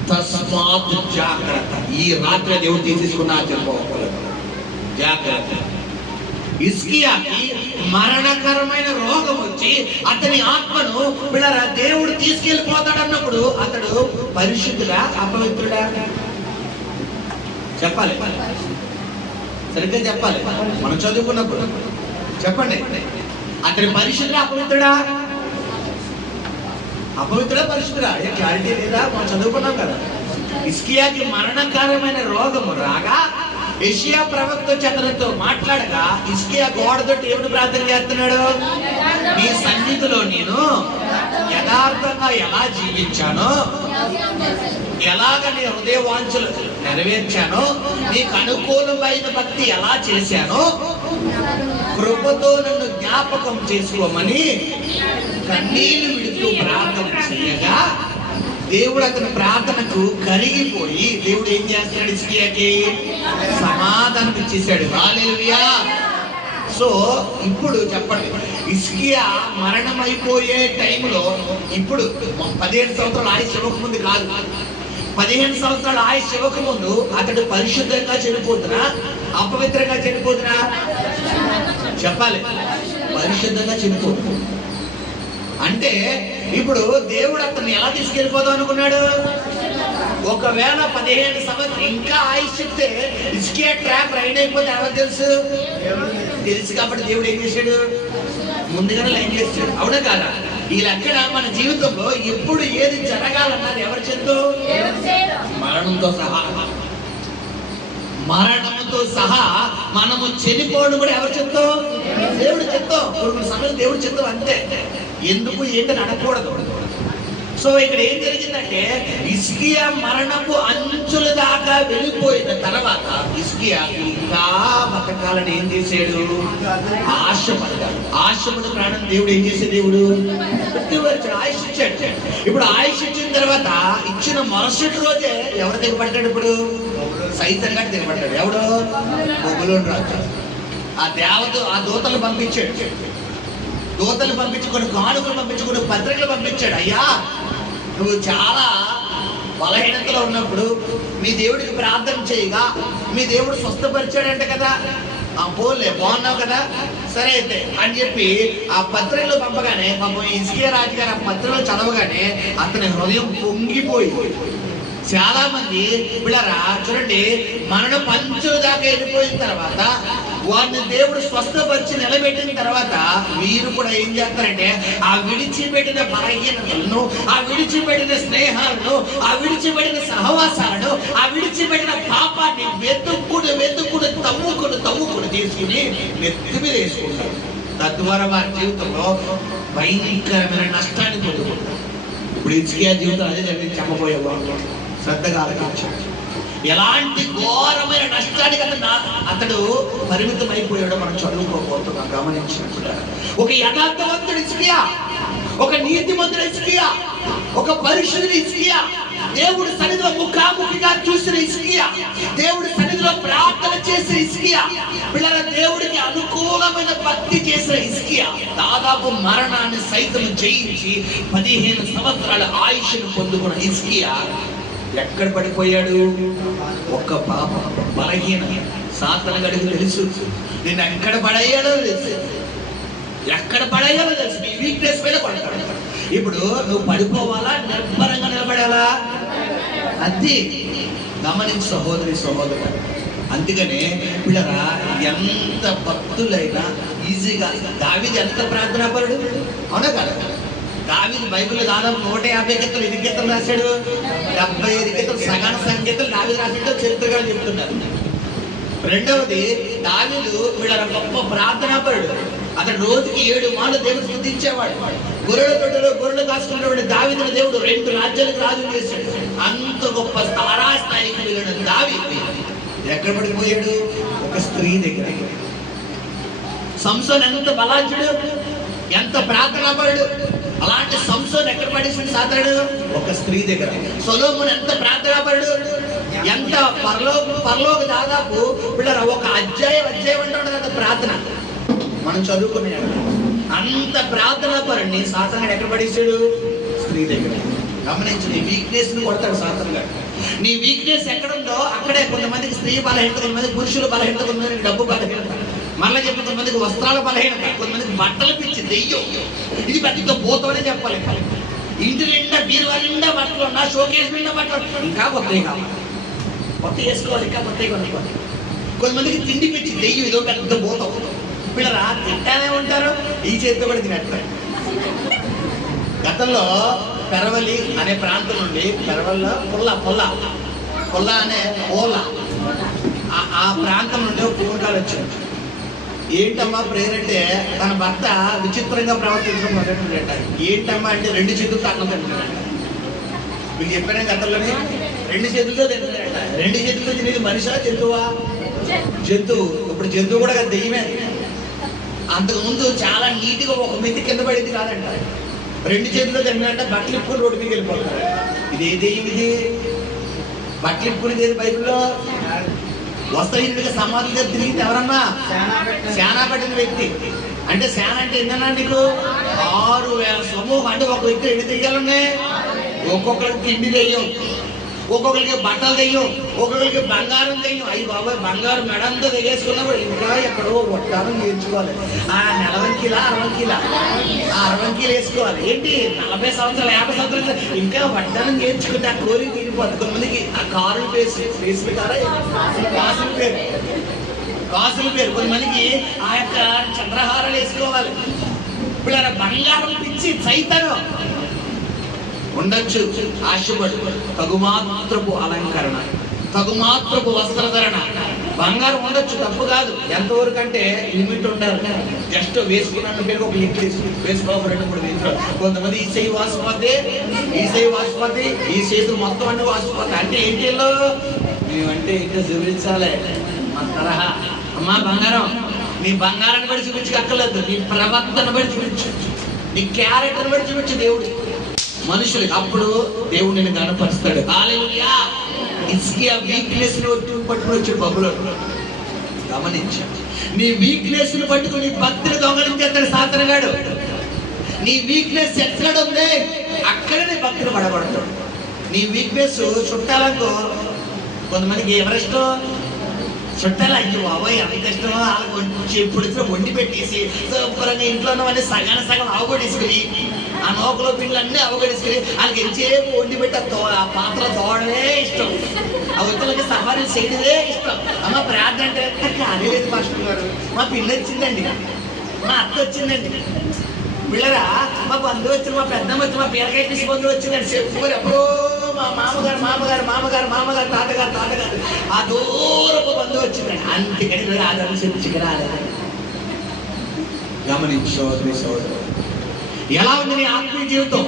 తస్మాత్ జాగ్రత్త. ఈ రాత్రి దేవుడు తీసేసుకున్నా చెప్పకూడదు, జాగ్రత్త. హిజ్కియాకి మరణకరమైన రోగం వచ్చి అతని ఆత్మను పిల్లరా దేవుడు తీసుకెళ్లిపోతాడన్నప్పుడు అతడు పరిశుద్ధుడా అపవిత్రుడా? చెప్పాలి, సరిగ్గా చెప్పాలి. మనం చదువుకున్నప్పుడు చెప్పండి, అతని పరిశుద్ధుడా అపవిత్రుడా? అపవిత్రుడా పరిశుద్ధుడా? ఏ క్లారిటీ లేదా? మనం చదువుకున్నాం కదా. హిజ్కియాకి మరణకరమైన రోగము రాగా యెషయా ప్రవక్త అతనితో మాట్లాడగా హిజ్కియా గోడతో దేవుడు ప్రార్థన చేస్తున్నాడు. నీ సన్నిధిలో నేను యథార్థంగా ఎలా జీవించానో, ఎలాగ నీ హృదయ వాంఛలు నెరవేర్చానో, నీకు అనుకూలమైన భక్తి ఎలా చేశానో, కృపతో నన్ను జ్ఞాపకం చేసుకోమని కన్నీళ్లు విడుతూ ప్రార్థన చేయగా దేవుడు అతని ప్రార్థనకు కరిగిపోయి దేవుడు ఏం చేస్తున్నాడు? హిజ్కియాకి సమాధానం ఇచ్చేసాడు. హల్లెలూయా. సో ఇప్పుడు చెప్పండి, హిజ్కియా మరణం అయిపోయే టైంలో ఇప్పుడు 15 సంవత్సరాల ఆయుష్ ఇవ్వకముందు కాదు, 15 సంవత్సరాల ఆయుష్ ఇవ్వకముందు అతడు పరిశుద్ధంగా చనిపోతున్నా అపవిత్రంగా చనిపోతున్నా? చెప్పాలి, పరిశుద్ధంగా చనిపోతున్నా. అంటే ఇప్పుడు దేవుడు అతన్ని ఎలా తీసుకెళ్ళిపోదాం అనుకున్నాడు? ఒకవేళ 15 సంవత్సరాలు ఇంకా ఆయుష్ చెప్తే హిజ్కియా ట్రాక్ రైడ్ అయిపోతే ఎవరు తెలుసు? కాబట్టి దేవుడు ఏం చేశాడు? ముందుగానే లైన్ చేశాడు. అవునా కాదా? ఈ లెక్కన మన జీవితంలో ఎప్పుడు ఏది జరగాలన్నది ఎవరి చేత్తో? మరణంతో సహా. మరణంతో సహా మనము చనిపోవడం కూడా ఎవరి చేత్తో? దేవుడి చేత్తో. కొన్ని సమయం దేవుడి చేత్తో, అంతే. ఎందుకు ఏంటని అడగకూడదు. సో ఇక్కడ ఏం జరిగిందంటే హిజ్కియా మరణపు అంచుల దాకా వెళ్ళిపోయిన తర్వాత హిజ్కియా ఇంకా బతకాలని ఏం చేశాడు? ఆశపడ్డాడు. ఆశపడి ప్రాణం దేవుడు ఏం చేసే? దేవుడు ఆయుష్ ఇచ్చాడు. ఇప్పుడు ఆయుష్ ఇచ్చిన తర్వాత ఇచ్చిన మరుసటి రోజే ఎవరు దిగబడ్డాడు? ఇప్పుడు సైతం గారు దిగబడ్డాడు. ఎవడు? బబులోను రాజు. ఆ దూతలు పంపించాడు. దూతలు పంపించి కొన్ని కానుకలు పంపించి కొన్ని పత్రికలు పంపించాడు. అయ్యా, నువ్వు చాలా బలహీనతలో ఉన్నప్పుడు మీ దేవుడికి ప్రార్థన చేయగా మీ దేవుడు స్వస్థపరిచాడంట కదా, పోలే బాగున్నావు కదా, సరే అయితే అని చెప్పి ఆ పత్రికలు పంపగానే పాపం హిజ్కియా రాజు గారు ఆ పత్రికలు చదవగానే అతని హృదయం పొంగిపోయి చాలా మంది పిల్లరా చూడండి, మరణ పంచుల దాకా వెళ్ళిపోయిన తర్వాత వారిని దేవుడు స్వస్థపరిచి నిలబెట్టిన తర్వాత వీరు కూడా ఏం చేస్తారంటే ఆ విడిచిపెట్టిన బలహీనతలను, ఆ విడిచిపెట్టిన స్నేహాలను, ఆ విడిచిపెట్టిన సహవాసాలను, ఆ విడిచిపెట్టిన పాపాన్ని వెతుక్కుని తవ్వుకుని తీసుకుని నెత్తి మీద వేసుకుంటారు. తద్వారా వారి జీవితంలో భయంకరమైన నష్టాన్ని పొందుకుంటారు. ఇప్పుడు హిజ్కియా జీవితం అదే జరిగింది. చెప్పబోయేవాడు శ్రద్ధగా ఆలోచించాడు. ఎలాంటి ఘోరమైన నష్టానికి అతడు పరిమితం అయిపోయాడో మనం చదువుకోబోతున్నాం. గమనించినప్పుడు ఒక యథార్థవంతుడు హిజ్కియా, ఒక నీతిమంతుడు హిజ్కియా, ఒక పరిశుద్ధుడు హిజ్కియా, దేవుడి సన్నిధిలో ముఖాముఖిగా చూసిన హిజ్కియా, దేవుడి సన్నిధిలో ప్రార్థన చేసిన హిజ్కియా, పిల్లల దేవుడికి అనుకూలమైన భక్తి చేసిన హిజ్కియా దాదాపు మరణాన్ని సైతం జయించి 15 సంవత్సరాల ఆయుష్ను పొందుకున్న హిజ్కియా ఎక్కడ పడిపోయాడు? ఒక్క పాప బలహీన సాతాను గడికి తెలుసు నేను ఎక్కడ పడేయాలో తెలుసు, ఎక్కడ పడేయాలో తెలుసు. నీ వీక్నెస్ మీద పడతాడు. ఇప్పుడు నువ్వు పడిపోవాలా, నిర్భరంగా నిలబడాలా? అది గమనించు సహోదరి సహోదరు. అందుకనే పిల్లరా ఎంత భక్తులైనా ఈజీగా. దావీదు ఎంత ప్రార్థనాపరుడు, అవునా కదా? దావీదు బైబిల్లో దాదాపు 150 కీర్తనలు, ఎన్ని కీర్తనలు రాశాడు? 75 కీర్తనలు, సగాన సంగీతలు దావీదు రాసినట్టు చరిత్రకారులు చెప్తున్నారు. రెండవది, దావీదు వీళ్ళ గొప్ప ప్రార్థనాపరుడు. అతను రోజుకి 7 మార్లు దేవుడు స్తుతించేవాడు. గొర్రెల తోటలో గొర్రెలు కాసుకున్నటువంటి దావీదుని దేవుడు 2 రాజ్యాలకు రాజు చేశాడు. అంత గొప్ప తారాస్థాయికి వెళ్ళిన దావీదు ఎక్కడ పడిపోయాడు? ఒక స్త్రీ దగ్గర. సంసోన్ ఎంత బలాఢ్యుడు, ఎంత ప్రార్థనాపరుడు. అలాంటి సంసోన్ ఎక్కడ పడేసింది సాతానుడు? ఒక స్త్రీ దగ్గర. సొలొమోను ఎంత ప్రార్థనాపరుడు, ఎంత పరలోక దాదాపు పిల్లలు ఒక అధ్యాయం అంటుండదు అంత ప్రార్థన మనం చదువుకునే. అంత ప్రార్థనాపరుడిని సాతానుడు ఎక్కడ పడేసాడు? స్త్రీ దగ్గర. గమనించు, నీ వీక్నెస్ ని కొడతాడు సాతానుడు. నీ వీక్నెస్ ఎక్కడుందో అక్కడే కొంతమందికి స్త్రీ బలహీనత, కొంతమందికి పురుషుల బలహీనత, కొంతమందికి డబ్బు బలహీనత, మళ్ళీ చెప్పి కొంతమందికి వస్త్రాల బలహీనత, కొంతమందికి బట్టలు పిచ్చి దెయ్యం. ఇది పెద్ద భూతమనే చెప్పాలి. ఇంటి నిండా బీరువా నిండా బట్టలు ఉన్నా, షోకేస్ నిండా బట్టలు, ఇంకా కొత్తవి కావాలి, కొత్త వేసుకోవాలి, ఇంకా కొత్తవి కొనుక్కోవాలి. కొంతమందికి తిండి పిచ్చి దెయ్యం, ఇదో పెద్ద భూతం. పిల్లరా తింటానే ఉంటారు, ఈ చేతితో కూడా తినట్లే. గతంలో పెరవలి అనే ప్రాంతం నుండి, పెరవల్లో పొల్ల అనే ఓల, ఆ ప్రాంతం నుండి ఒక ఫోన్ కాల్ వచ్చింది. ఏంటమ్మా ప్రేయర్ అంటే తన భర్త విచిత్రంగా ప్రవర్తించడం మొదలెట్టాడు. ఏంటమ్మా అంటే 2 చేతులతో అన్నం తింటాడంట. మీకు చెప్పాను గతంలోనే, 2 చేతులతో తింటాడంట. 2 చేతులతో తినేది మనిషా జంతువా? జంతువు. ఇప్పుడు జంతువు కూడా దెయ్యమే. అంతకుముందు చాలా నీట్గా ఒక మెత్తి కింద పడేది కాదంట. 2 చేతులతో తిన్నాడంటే బట్టలు ఇప్పుకుని రోడ్డు మీద వెళ్ళిపోతాడు. ఇది ఏ దెయ్యం? ఇది బట్టలు ఇప్పుకునేది ఏది బైబిల్లో? వస్త్రహీనుడిగా సమాధి దగ్గర తిరిగింది ఎవరన్నా? శానా పట్టిన వ్యక్తి. అంటే శాన అంటే ఏంటన్నా నీకు? 6000 సమూహం. అంటే ఒక వ్యక్తి 2 దెయ్యాలున్నాయి. ఒక్కొక్కరికి తిండి దెయ్యం, ఒక్కొక్కరికి బట్టలు దెయ్యం, ఒక్కొక్కరికి బంగారం దెయ్యం. అయ్యి బాబాయ్, బంగారం మెడంతా దిగేసుకున్నప్పుడు ఇంకా ఎక్కడో వడ్డానం నేర్చుకోవాలి. ఆ 40 కిలో 60 కిలో వేసుకోవాలి. ఏంటి 40 సంవత్సరాలు 50 సంవత్సరాలు ఇంకా వడ్డానం నేర్చుకుంటే ఆ కోరిక తీరిపోతుంది. కొంతమందికి ఆ కారుల ఫేస్ కాసుల పేరు, కొంతమందికి ఆ యొక్క చంద్రహారాలు వేసుకోవాలి. ఇప్పుడు బంగారం పిచ్చి సైతనం ఉండొచ్చు. ఆశపడు. తగుమాత్రపు అలంకరణ, తగుమాత్రపు వస్త్రధరణ, బంగారం ఉండొచ్చు, తప్పు కాదు. ఎంతవరకు అంటే లిమిట్ ఉండాలి. జస్ట్ వేసుకున్నాను పేరు ఒక లిమిట్ వేసుకోవాలి. కొంతమంది ఈ చేయి వాసిపోతే, ఈ చేతులు మొత్తం అన్ని వాసిపోతాయి. అంటే ఏంటి మేమంటే ఇంకా చూపించాలి మా తరహా. అమ్మా బంగారం, నీ బంగారాన్ని బట్టి చూపించక్కర్లేదు, నీ ప్రవర్తన బట్టి చూపించు, నీ క్యారెక్టర్ బట్టి చూపించు దేవుడు మనుషులకి. అప్పుడు దేవుడు నిన్ను గణపరుస్తాడు. హల్లెలూయా. హిజ్కియా వీక్నెస్ ని పట్టుకుని వచ్చాడు బబులోను. గమనించు, నీ వీక్నెస్ ని పట్టుకుని భక్తిని దొంగలించేస్తాడు సాతానుగాడు. నీ వీక్నెస్ ఎక్కడ ఉంది అక్కడే నీ భక్తిని పడబడతాడు. నీ వీక్నెస్ చుట్టాలనుకో, కొంతమందికి ఎవరిష్టం చుట్టాలు, అయ్యో బాబాయ్ ఎంత ఇష్టమో వాళ్ళకి ఎప్పుడు ఇచ్చిన వండి పెట్టేసి శుభ్రంగా ఇంట్లో ఉన్నవన్నీ సగం అవగొడేసుకుని, ఆ నోకలో పిండ్లన్నీ అవగొడేసుకుని వాళ్ళకి ఎంతసేపు వండి పెట్టి ఆ పాత్ర తోడమే ఇష్టం, ఆ వృత్తులకి సఫారీ చేయడమే ఇష్టం. అమ్మ ప్రార్థన అంటే అదే లేదు పాస్టర్ గారు, మా పిల్ల వచ్చిందండి, మా అత్త వచ్చిందండి, పిల్లరా మా బంధువు వచ్చింది, మా పెద్దమ్మ వచ్చి, మా పీరకాయ తీసి బంధువు వచ్చిందండి. చెప్పారు ఎప్పుడో మా మామగారు తాతగారు ఆ దూరపు బంధువు వచ్చిందండి. అందుకని ఆధారం చెప్పి రాలేదు. గమనించు సోదరు, ఎలా ఉంది నీ ఆత్మీయ జీవితం?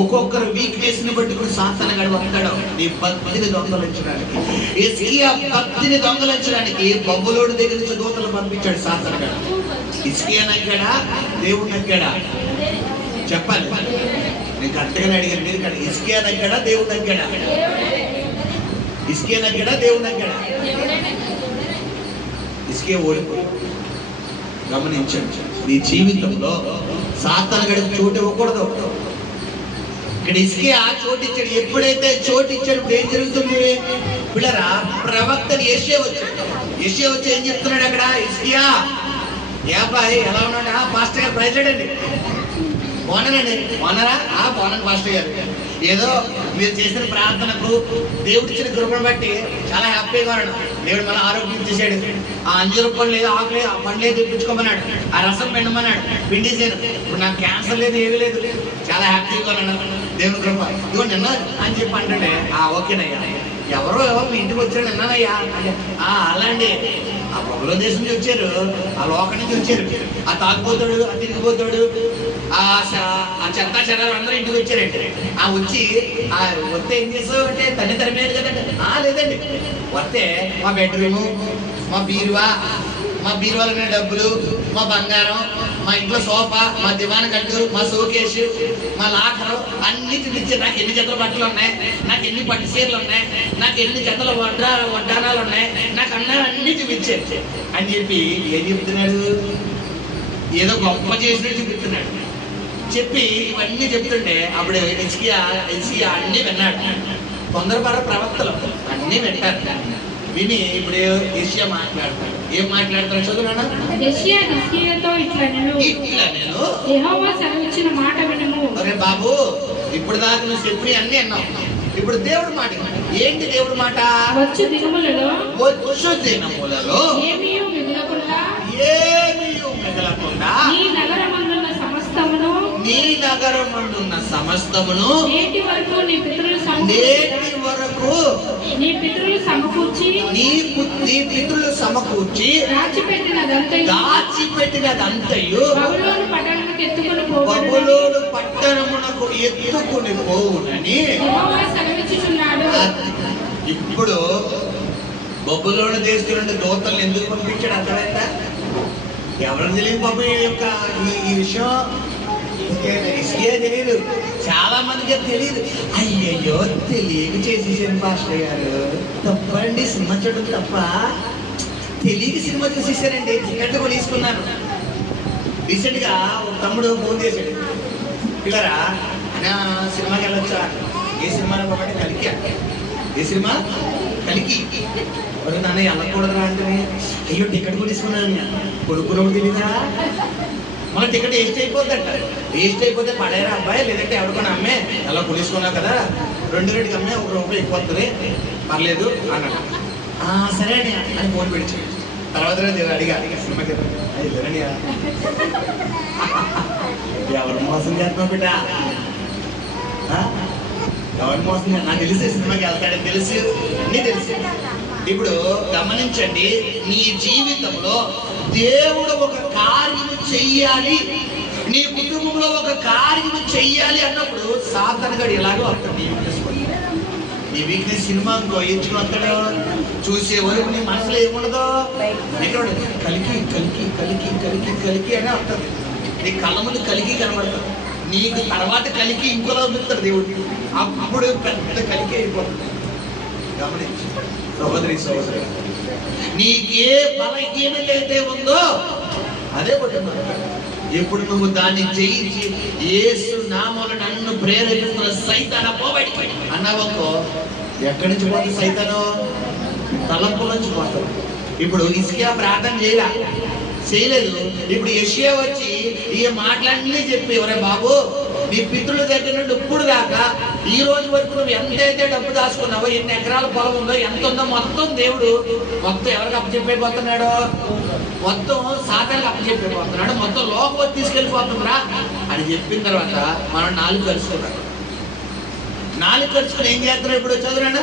ఒక్కొక్కరు వీక్నెస్ ని పట్టుకుని సాతానుగాడు వస్తాడు నీ భక్తిని దొంగలించడానికి. హిజ్కియా భక్తిని దొంగలించడానికి బబులోను దగ్గర నుంచి దూతలు పంపించాడు సాతానుగాడు. హిజ్కియా నగ్గాడా, దేవుడు నగ్గాడా? చెప్పాలి. నేను కరెక్ట్గానే అడిగాను, మీరు కానీ హిజ్కియా నగ్గాడా, దేవుడు నగ్గాడా? హిజ్కియా నగ్గాడా, దేవుడు నగ్గాడా? హిజ్కియా ఓడిపోయి. గమనించండి, నీ జీవితంలో సాతానుగాడికి చోటు ఇవ్వకూడదు. ఇక్కడ హిజ్కియా చోటు ఇచ్చాడు. ఎప్పుడైతే చోటు ఇచ్చాడు ఇప్పుడు ఏం జరుగుతుంది? పిల్లరా ప్రవక్తని యెషయా వచ్చి ఏం చెప్తున్నాడు అక్కడ? హిజ్కియా ఏబాయ్ ఎలా ఉన్నాడు? పాస్టర్ గారు ప్రైజ్లాడండి, బాగున్నానండి. బాగున్నారా? బాగున్నాను పాస్టర్ గారు. ఏదో మీరు చేసిన ప్రార్థనకు దేవుడిచ్చిన కృపను బట్టి చాలా హ్యాపీగా ఉన్నాడు. దేవుడు మన ఆరోగ్యం ఇచ్చేసాడు. ఆ అంజూరు పండు లేదు, ఆకు లేదు, ఆ పండు లేదు తెప్పించుకోమన్నాడు, ఆ రసం పిండమన్నాడు, పిండేసాను. ఇప్పుడు నాకు క్యాన్సర్ లేదు, ఏమీ లేదు, చాలా హ్యాపీగా ఉన్నాడు. దేవుని కృప ఇదిగో నిన్న అని చెప్పి అంటే ఓకేనయ్యా, ఎవరో మీ ఇంటికి వచ్చాడు నిన్ననయ్యా అంటే అలాంటి ఆ బొమ్మలో దేశం నుంచి వచ్చారు, ఆ లోకం నుంచి వచ్చారు, ఆ తాగిపోతాడు, ఆ తిరిగిపోతాడు, ఆ చెత్త చెడాలు అందరూ ఇంటికి వచ్చారండి. ఆ వచ్చి ఆ వస్తే ఏం చేస్తావు అంటే తల్లి తరిమేది కదండి. లేదండి, వస్తే మా బెడ్రూము, మా బీరువాలో డబ్బులు, మా బంగారం, మా ఇంట్లో సోఫా, మా దివాన కట్టు, మా షోకేసు, మా లాకరు అన్ని చూపించి నాకు ఎన్ని జతల బట్టలు ఉన్నాయి, నాకు ఎన్ని పట్టు చీరలు ఉన్నాయి, నాకు ఎన్ని జతల వడ్డానాలు ఉన్నాయి, నాకు అన్నీ చూపించారు అని చెప్పి ఏం చెప్తున్నాడు? ఏదో గొప్ప చేసినట్టు చూపిస్తున్నాడు. చెప్పి ఇవన్నీ చెప్తుంటే అప్పుడు హిజ్కియా అన్నీ విన్నాడు. తొందరపడ ప్రవక్తలు అన్నీ వింటారు. విని ఇప్పుడు యెషయా మాట్లాడతాడు. ఏం మాట్లాడతాడు చదువునా? యెషయా హిజ్కియాతో ఇట్లా నేను యెహోవా సెలవిచ్చిన మాట వినుము. అరే బాబు, ఇప్పుడు దాకా నువ్వు చెప్పి అన్నీ అన్నావు, ఇప్పుడు దేవుడు మాట ఏంటి? దేవుడు మాట వచ్చు దినములలో ఏమీయు మిగలకుండా నీ నగరమందున్న సమస్తమును నేటి వరకు నీ పితరులు సమకూర్చి దాచిపెట్టినదంతయు బబులోను పట్టణమునకు ఎత్తుకుని పోవునని ఇప్పుడు బబులోను దేశం నుండి దూతలు ఎందుకు పంపించాడు అర్థమైందా? ఎవరికి తెలియదు బాబు ఈ విషయం. హిజ్కియా తెలియదు, చాలా మందికి తెలియదు. అయ్యయ్యో తెలియక చేసేసాను పాస్టర్ గారు, తప్పండి, సినిమా చూడడం తప్ప, తెలియక సినిమా చూసేసారండి, టికెట్ కూడా తీసుకున్నాను. రీసెంట్ గా ఒక తమ్ముడు ఫోన్ చేశాడు, పిల్లరా సినిమాకి వెళ్ళొచ్చా? ఏ సినిమా కాబట్టి కలికి. ఏ సినిమా? కలికి. నాన్న వెళ్ళకూడదురా అంటే అయ్యో టికెట్ కూడా తీసుకున్నాను, కొడుకున్నప్పుడు తెలీదా? మన టికెట్ వేస్ట్ అయిపోద్దంట. వేస్ట్ అయిపోతే పడేరా అబ్బాయి, లేదంటే ఎవరికొని అమ్మే, అలా కొలుసుకున్నావు కదా, 2 అమ్మే, 1 రూపాయి ఎక్కువ వస్తుంది, పర్లేదు అన్నాడు. సరే అని అని ఫోన్ పెడిచాడు. తర్వాత అడిగా సినిమాకి వెళ్ళనియా, ఎవరు మోసం చేస్తున్నావు బిడ్డ, ఎవరు మోసం? నాకు తెలిసి సినిమాకి వెళ్తాడని తెలుసు, అన్నీ తెలుసు. ఇప్పుడు గమనించండి, నీ జీవితంలో దేవుడు ఒక కార్యం చెయ్యాలి, నీ కుటుంబంలో ఒక కార్యం చెయ్యాలి అన్నప్పుడు సాతానుగాడు ఎలాగో వస్తాడు. నీ వీక్నెస్ సినిమా ఎంచుకుని వస్తాడు. చూసే వరకు నీ మనసులో ఏముండదో, ఇక్కడ కలికి కలికి కలికి కలికి కలికి అనే వస్తుంది. నీ కళ్ళ ముందు కలికి కనబడతాడు, నీకు తర్వాత కలికి ఇంకోలా ఉంచుతాడు దేవుడు, అప్పుడు పెద్ద కలికి అయిపోతుంది. గమనించి సహోదరి నీకే బలహీనత అయితే ఉందో అదే పట్టుకున్నాడు. ఇప్పుడు నువ్వు దాన్ని జయించి యేసు నామములో నన్ను ప్రేరేపిస్తున్న సైతాన పోబడి అన్నావనుకో, ఎక్కడి నుంచి పోతుంది సైతాను? తలంపుల నుంచి పోతాడు. ఇప్పుడు హిజ్కియా ప్రార్థన చేయలేదు. ఇప్పుడు యెషయా వచ్చి ఈ మాటలన్నీ చెప్పి, ఒరే బాబు, నీ పితృల దగ్గర నుండి ఇప్పుడు దాకా ఈ రోజు వరకు నువ్వు ఎంతైతే డబ్బు దాచుకున్నావో, ఎన్ని ఎకరాల పొలం ఉందో, ఎంత ఉందో మొత్తం దేవుడు మొత్తం ఎవరికి అప్పచెప్పైపోతున్నాడు? మొత్తం సాతానికి అప్పచెప్పైపోతున్నాడు, మొత్తం లోపలికి తీసుకెళ్ళిపోతుందిరా అని చెప్పిన తర్వాత మనం 4 కలుసుకున్నాడు. 4 కలుసుకుని ఏం చేస్తున్నారు? ఇప్పుడు చదువునా?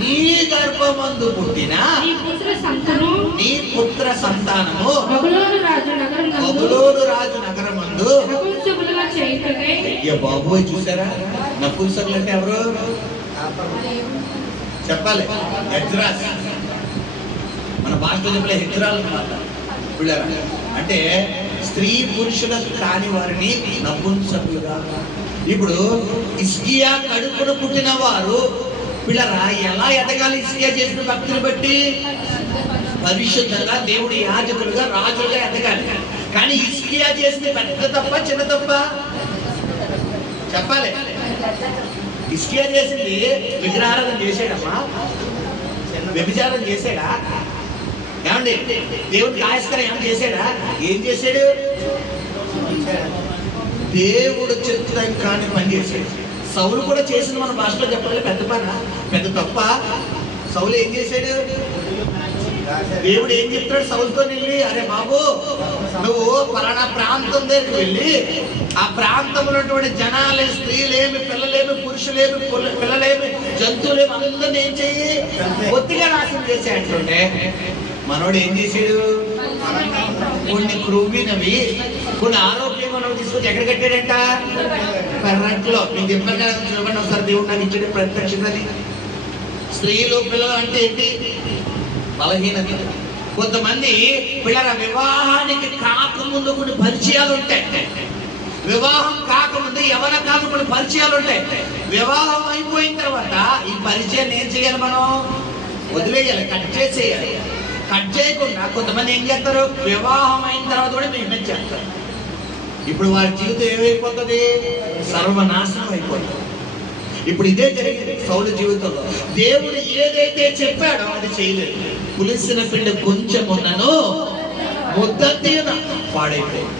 నీ గర్భమందు పుట్టిన నీ పుత్ర సంతానము బబులోను రాజు నగరమందు అయ్య బాబు, చూసారా? నపుంసకులు అంటే ఎవరు చెప్పాలి? హెజ్రాస్. మన భాషలో చెప్పలే హెజ్రాలు అన్నమాట. అంటే స్త్రీ పురుషులకు కాని వారిని నపుంసకులుగా. ఇప్పుడు హిజ్కియా కడుపున పుట్టిన వారు పిల్లరా ఎలా ఎదగాలి? హిజ్కియా చేసిన భక్తిని బట్టి పరిశుద్ధంగా దేవుడి యాజకులుగా, రాజులుగా ఎదగాలి. కానీ హిజ్కియా చేసిన పెద్ద తప్ప చిన్న తప్ప చెప్పాలి? హిజ్కియా చేసింది విగ్రహారాధన చేసాడమ్మా, వ్యభిచారం చేసాడా? ఏమండి దేవుడికి ఆయస్కరం ఏమైనా చేసాడా? ఏం చేశాడు? దేవుడు చిత్తం కాని పని చేశాడు. సౌలు కూడా చేసిన మన భాషలో చెప్పాలి పెద్ద పని, పెద్ద తప్ప. సౌలు ఏం చేశాడు? దేవుడు ఏం చెప్తాడు సౌలుతో వెళ్ళి, అరే బాబు నువ్వు పలానా ప్రాంతం దగ్గరికి వెళ్ళి ఆ ప్రాంతంలో ఉన్నటువంటి జనాలే, స్త్రీలేమి, పిల్లలేమి, పురుషులేమి, పిల్లలేమి, జంతువులేమి అందరినీ ఏం చెయ్యి, కొద్దిగా నాశనం చేసే అంటుంటే మనోడు ఏం చేశాడు? కొన్ని క్రూమినవి, కొన్ని ఆరోగ్యమైనవి తీసుకొచ్చి ఎక్కడ కట్టాడంట? కర్రట్లో. నేను చెప్పాను కదా, చూడండి ఒకసారి దేవుడు నాకు ఇచ్చాడు ప్రత్యక్షతని. స్త్రీలు పిల్లలు అంటే ఏంటి? బలహీనత. కొంతమంది పిల్లల వివాహానికి కాకముందు కొన్ని పరిచయాలు ఉంటాయి, వివాహం కాకముందు యవన కాలం కొన్ని పరిచయాలు ఉంటాయి. వివాహం అయిపోయిన తర్వాత ఈ పరిచయాన్ని ఏం చేయాలి? మనం వదిలేయాలి, కట్ చేసేయాలి. కట్ చేయకుండా కొంతమంది ఏం చేస్తారు? వివాహం అయిన తర్వాత కూడా మేము చేస్తారు. ఇప్పుడు వారి జీవితం ఏమైపోతుంది? సర్వనాశనం అయిపోతుంది. ఇప్పుడు ఇదే జరిగింది సౌలు జీవితంలో. దేవుడు ఏదైతే చెప్పాడో అది చేయలేదు. పులిసిన పిండి కొంచెం ఉన్నను ముద్ద పాడైపోయింది.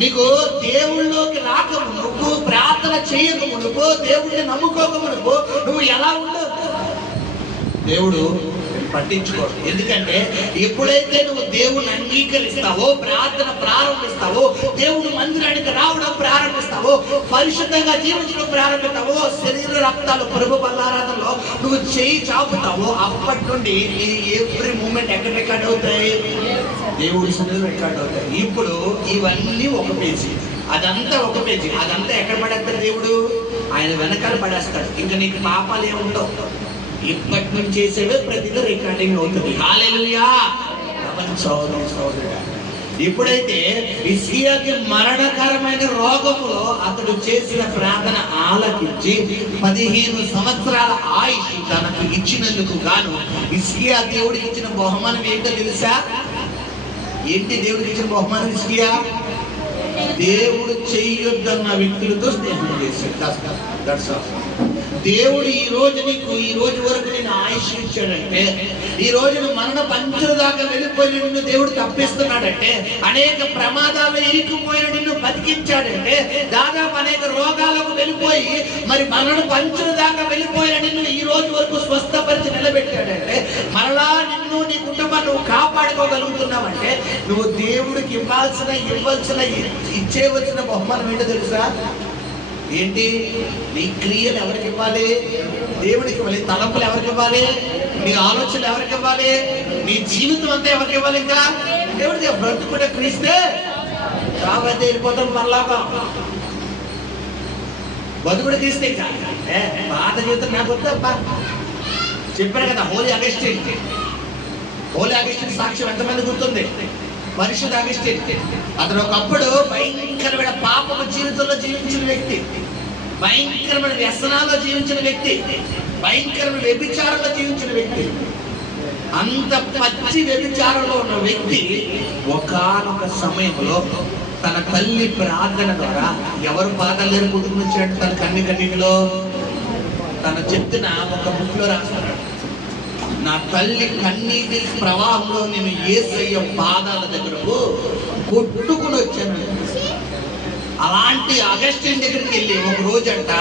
నీకు దేవుళ్ళలోకి రాక మునుపు, ప్రార్థన చేయక మునుపు, దేవుడిని నమ్ముకోక మునుపు నువ్వు ఎలా ఉండవు? దేవుడు పట్టించుకోడు. ఎందుకంటే ఎప్పుడైతే నువ్వు దేవుని అంగీకరిస్తావో, ప్రార్థన ప్రారంభిస్తావో, దేవుడు మందిరానికి రావడం ప్రారంభిస్తావో, పరిశుద్ధంగా జీవించడం ప్రారంభిస్తావో, శరీర రక్తాలు పరుగు బల్లారాధనలో నువ్వు చేయి చాపుతావో, అప్పటి నుండి నీ ఎవ్రీ మూమెంట్ ఎక్కడ రికార్డ్ అవుతాయి? దేవుడి సన్నిధిలో రికార్డ్ అవుతాయి. ఇప్పుడు ఇవన్నీ ఒక పేజీ, అదంతా ఒక పేజీ, అదంతా ఎక్కడ పడేస్తాడు దేవుడు? ఆయన వెనకాల పడేస్తాడు. ఇంకా నీకు పాపాలు ఏముండవు. ఇప్పటి నుంచి చేసేవే ప్రతిలో రికార్డింగ్ అవుతుంది. హల్లెలూయా. సోదరుడా, ఇప్పుడైతే హిజ్కియాకి మరణకరమైన రోగములో అతడు చేసిన ప్రార్థన ఆలకించి 15 సంవత్సరాల ఆయుష్ తనకు ఇచ్చినందుకు గాను హిజ్కియా దేవుడికి ఇచ్చిన బహుమానం ఏంటో తెలుసా? ఏంటి దేవుడికి ఇచ్చిన బహుమానం? హిజ్కియా దేవుడు చెయ్యొద్దన్న వ్యక్తులతో స్నేహం చేశాడు. దేవుడు ఈ రోజు నీకు, ఈ రోజు వరకు నేను ఆయుష్ ఇచ్చాడంటే, ఈ రోజు నువ్వు మరణ పంచుల దాకా వెళ్ళిపోయిన నిన్ను దేవుడు తప్పిస్తున్నాడంటే, అనేక ప్రమాదాల్లో ఇరుక్కుపోయిన నిన్ను బతికించాడంటే, దాదాపు అనేక రోగాలకు వెళ్ళిపోయి మరి మరణ పంచుల దాకా వెళ్ళిపోయిన నిన్ను ఈ రోజు వరకు స్వస్థపరిచి నిలబెట్టాడంటే, మరలా నిన్ను, నీ కుటుంబాన్ని నువ్వు కాపాడుకోగలుగుతున్నావంటే నువ్వు దేవుడికి ఇచ్చేవలసిన బహుమానం ఏంటో తెలుసా? ఏంటి? నీ క్రియలు ఎవరికి ఇవ్వాలి? దేవుడికి ఇవ్వాలి. తలంపులు ఎవరికి ఇవ్వాలి? నీ ఆలోచనలు ఎవరికి ఇవ్వాలి? నీ జీవితం అంతా ఎవరికి ఇవ్వాలి? ఇంకా దేవుడికి. బ్రతుకుంటే క్రీస్తే, కాబట్టి వెళ్ళిపోతాం మరలాగా. బతుకుడు క్రీస్తే. ఇంకా పాత జీవితం నాకు వద్దబ్బా. చెప్పాను కదా, హోలీ అగస్టిన్. హోలీ అగస్టిన్ సాక్ష్యం ఎంతమంది గుర్తుంది? పరిశుద్ధ అగస్టిన్. అతను ఒకప్పుడు భయంకరమైన పాపము జీవితంలో జీవించిన వ్యక్తి, భయంకరమైన వ్యసనాల్లో జీవించిన వ్యక్తి, భయంకరమైన వ్యభిచారంలో జీవించిన వ్యక్తి. అంత పచ్చి వ్యభిచారంలో ఉన్న వ్యక్తి ఒకానొక సమయంలో తన తల్లి ప్రార్థన ద్వారా, ఎవరు పాదాలు దగ్గర కుటుంబం వచ్చాడు? తన కన్నిలో తన చెప్తున్న ఒక బుక్ లో రాస్తున్నాడు, నా తల్లి కన్నీటి ప్రవాహంలో నేను యేసయ్య పాదాల దగ్గరకు కొట్టుకుని వచ్చాను. అలాంటి అగస్టిన్ దగ్గరికి వెళ్ళి ఒక రోజంట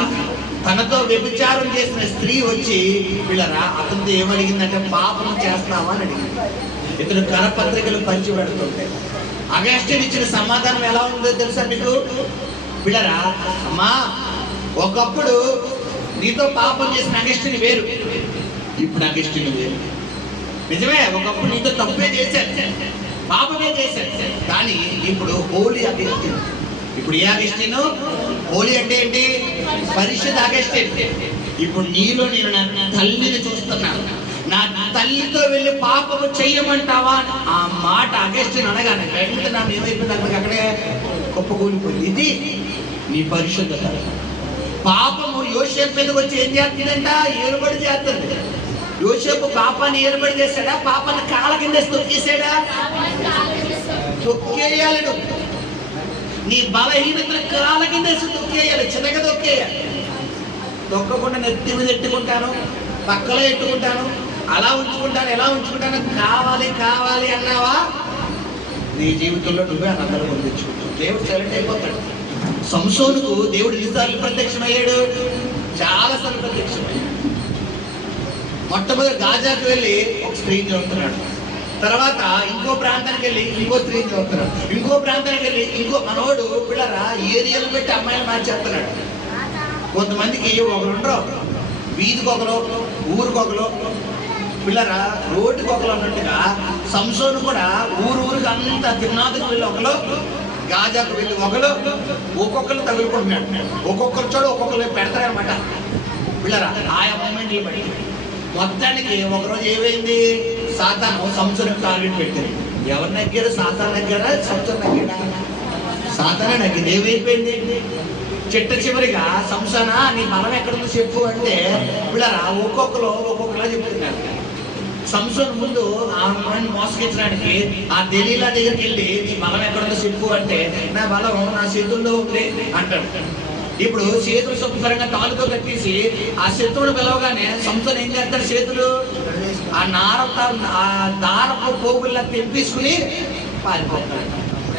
తనతో వ్యభిచారం చేసిన స్త్రీ వచ్చి, వీళ్ళరా అతనితో ఏమడిగిందంటే, పాపం చేస్తావా అని అడిగింది. ఇతను కరపత్రికలు పంచి పెడుతుంటే అగస్టిన్ ఇచ్చిన సమాధానం ఎలా ఉందో తెలుసా మీకు? వీళ్ళరా, అమ్మా ఒకప్పుడు నీతో పాపం చేసిన అగస్టిన్ వేరు, ఇప్పుడు అగస్టిన్ వేరు. నిజమే, ఒకప్పుడు నీతో తప్పే చేశాను, పాపమే చేశాను, కానీ ఇప్పుడు హోలీ అగస్టిన్. ఇప్పుడు ఏ అగస్టిన్? హోలీ అంటే ఏంటి? పరిశుద్ధ అగస్టిన్. ఇప్పుడు నీలో నేను నా తల్లిని చూస్తున్నాను, నా తల్లితో వెళ్ళి పాపము చెయ్యమంటావా? ఆ మాట అగస్టిన్ అనగానే వెంటనే నా ఏమైపోయింది, అక్కడికి అక్కడే కుప్పకూలిపోయింది. ఇది నీ పరిశుద్ధత. పాపము యోసేపు మీదకి వచ్చి ఏం చేస్తుందంట? ఏలుబడి చేస్తుంది. యోసేపు పాపాన్ని ఏలుబడి చేశాడా? పాపాన్ని కాళ్ళ కింద తొక్కేసాడా? తొక్కేయాలి. నీ బలహీనతను కాళ్ళ కింద తొక్కేయాలి, చిన్నగా తొక్కేయాలి. తొక్కకుండా నెత్తి మీద ఎట్టుకుంటాను, పక్కలో ఎట్టుకుంటాను, అలా ఉంచుకుంటాను, ఎలా ఉంచుకుంటాను, కావాలి కావాలి అన్నావా నీ జీవితంలో నువ్వే అనంతరం పొందించుకుంటావు. దేవుడు సైలెంట్ అయిపోతాడు. సంసోనుకు దేవుడు ఎన్నిసార్లు ప్రత్యక్షమయ్యాడు? చాలా సార్లు ప్రత్యక్షమయ్యాడు. మొట్టమొదటి గాజాకు వెళ్ళి ఒక స్త్రీని చూస్తున్నాడు, తర్వాత ఇంకో ప్రాంతానికి వెళ్ళి ఇంకో స్త్రీని చూస్తున్నాడు, ఇంకో ప్రాంతానికి వెళ్ళి ఇంకో మనోడు పిల్లరా ఏరియాలు పెట్టి అమ్మాయిలు మార్చేస్తున్నాడు. కొంతమందికి ఒకరుండరు, వీధికి ఒకరు, ఊరికొకరు, పిల్లరా రోడ్డుకి ఒకరు అన్నట్టుగా సంసోను కూడా ఊరికి అంతా తిన్నాదుకు వెళ్ళి ఒకరు, గాజాకు వెళ్ళి ఒకరు, ఒక్కొక్కరు తగులుకుంటున్నాడు. ఒక్కొక్కరు చోడు ఒక్కొక్కరు పెడతారనమాట పిల్లరా ఆయా మూమెంట్లు బట్టి. మొత్తానికి ఒకరోజు ఏమైంది? సాతాను సంసోను టార్గెట్ పెట్టింది. ఎవరు నగ్గారు? సాతాను నగ్గారా? సంసోను నగ్గాడా? సాతానే నగ్గింది. ఏమైపోయింది? చిట్ట చివరిగా సంసోనా నీ బలం ఎక్కడుందో చెప్పు అంటే పిల్లరా ఒక్కొక్కలా చెప్తున్నారు. సంసోను ముందు ఆ అమ్మాయిని మోసగించడానికి ఆ దెలీలా దగ్గరికి వెళ్ళి నీ బలం ఎక్కడుందో చెప్పు అంటే నా బలం నా చేతుల్లో ఉంది అంటాడు. ఇప్పుడు చేతులు శుభ్రంగా తాలుతో కట్టేసి ఆ శత్రువుడు పిలవగానే సంసోను ఏం చేస్తాడు? చేతులు ఆ దారపు పోగుల్లా తెంపేసుకుని పారిపోతాడు.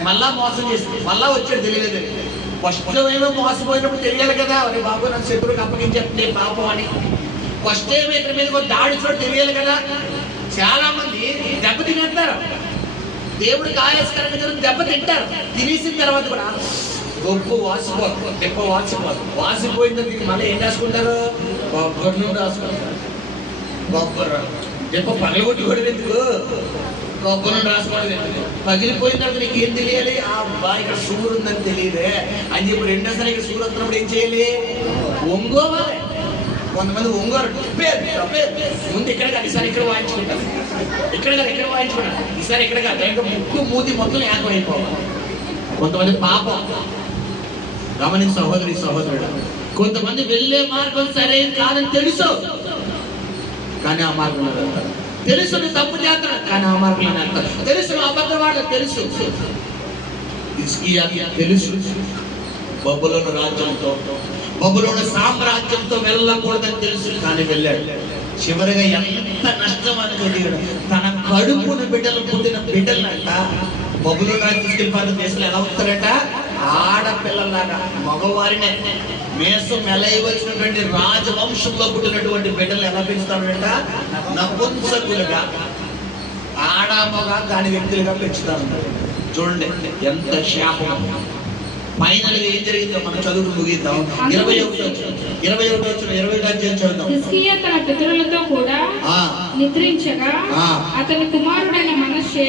మళ్ళా మోసం చేస్తుంది. మళ్ళా వచ్చాడు తెలియలేదు. ఫస్ట్ ఏమో మోసపోయినప్పుడు తెలియాలి కదా, అరే బాబు నన్ను శత్రువుకి అప్పగించేస్తుంది పాపం అని. ఫస్ట్ ఏమో ఇతని మీద దాడి చోటు తెలియాలి కదా. చాలా మంది దెబ్బ తినేస్తారు, దేవుడికి ఆయాస్కరంగా జరుగుతుంది, దెబ్బ తింటారు. తినేసిన తర్వాత కూడా గొప్ప వాసిపోదు, దెబ్బ వాసిపోయిందో దీన్ని మళ్ళీ ఏం రాసుకుంటారు? బొబ్బర్ నుండి రాసుకుంటారు. బొబ్బర్ దెబ్బ పగలగొట్టి ఎందుకు? గొప్ప నుండి రాసుకోవడం ఎందుకు? పగిలిపోయిన తర్వాత నీకు ఏం తెలియాలి? ఆ అబ్బా ఇక్కడ సూర్ ఉందని తెలియదే అని చెప్పి రెండోసారి ఇక్కడ సూర్ వస్తున్నప్పుడు ఏం చేయాలి? ఒంగోవాలి. కొంతమంది ఒంగోరు ముందు ఇక్కడ కాదు, ఈసారి ఇక్కడ వాయించుకుంటారు, ఇక్కడ వాయించుకుంటారు, ఈసారి ఇక్కడ కాదు, ఇంకా ముక్కు మూతి మొత్తం ఏకం అయిపోవాలి. కొంతమంది పాపం గమనించి సహోదరుడు, కొంతమంది వెళ్ళే మార్గం సరైన కాదని తెలుసు కానీ ఆ మార్గంలో వెళ్తారు. తెలుసు నువ్వు తప్పు చేస్తాడు కానీ ఆ మార్గంలో వెళ్తారు. తెలుసు నువ్వు అబద్ధవాడు తెలుసు. తెలుసు బబులోను రాజ్యంతో, బబులోను సామ్రాజ్యంతో వెళ్ళకూడదని తెలుసు కానీ వెళ్ళాడు. చివరిగా ఎంత నష్టం అనుకోడు. తన కడుపును బిడ్డలు పుట్టిన బిడ్డలంట బబులోను తీసుకెళ్ళిపోయిన దేశంలో ఎలా అవుతారట? ఆడపిల్లలాగా మగవారినే మేసం మెలై వచ్చినటువంటి రాజవంశంలో పుట్టినటువంటి బిడ్డలు ఎలా పెంచుతాడంట? నపుంసకులుగా, ఆడ మగ కాని వ్యక్తులుగా పెంచుతారు. చూడండి ఎంత శాపం. ఫైనల్ గా ఏం జరిగిందో మనం చదువు ముగిద్దాం. 21 అధ్యాయం చదువుదాం. హిజ్కియా తన పితరులతో కూడా నిద్రించగా అతని కుమారుడైన మనష్షే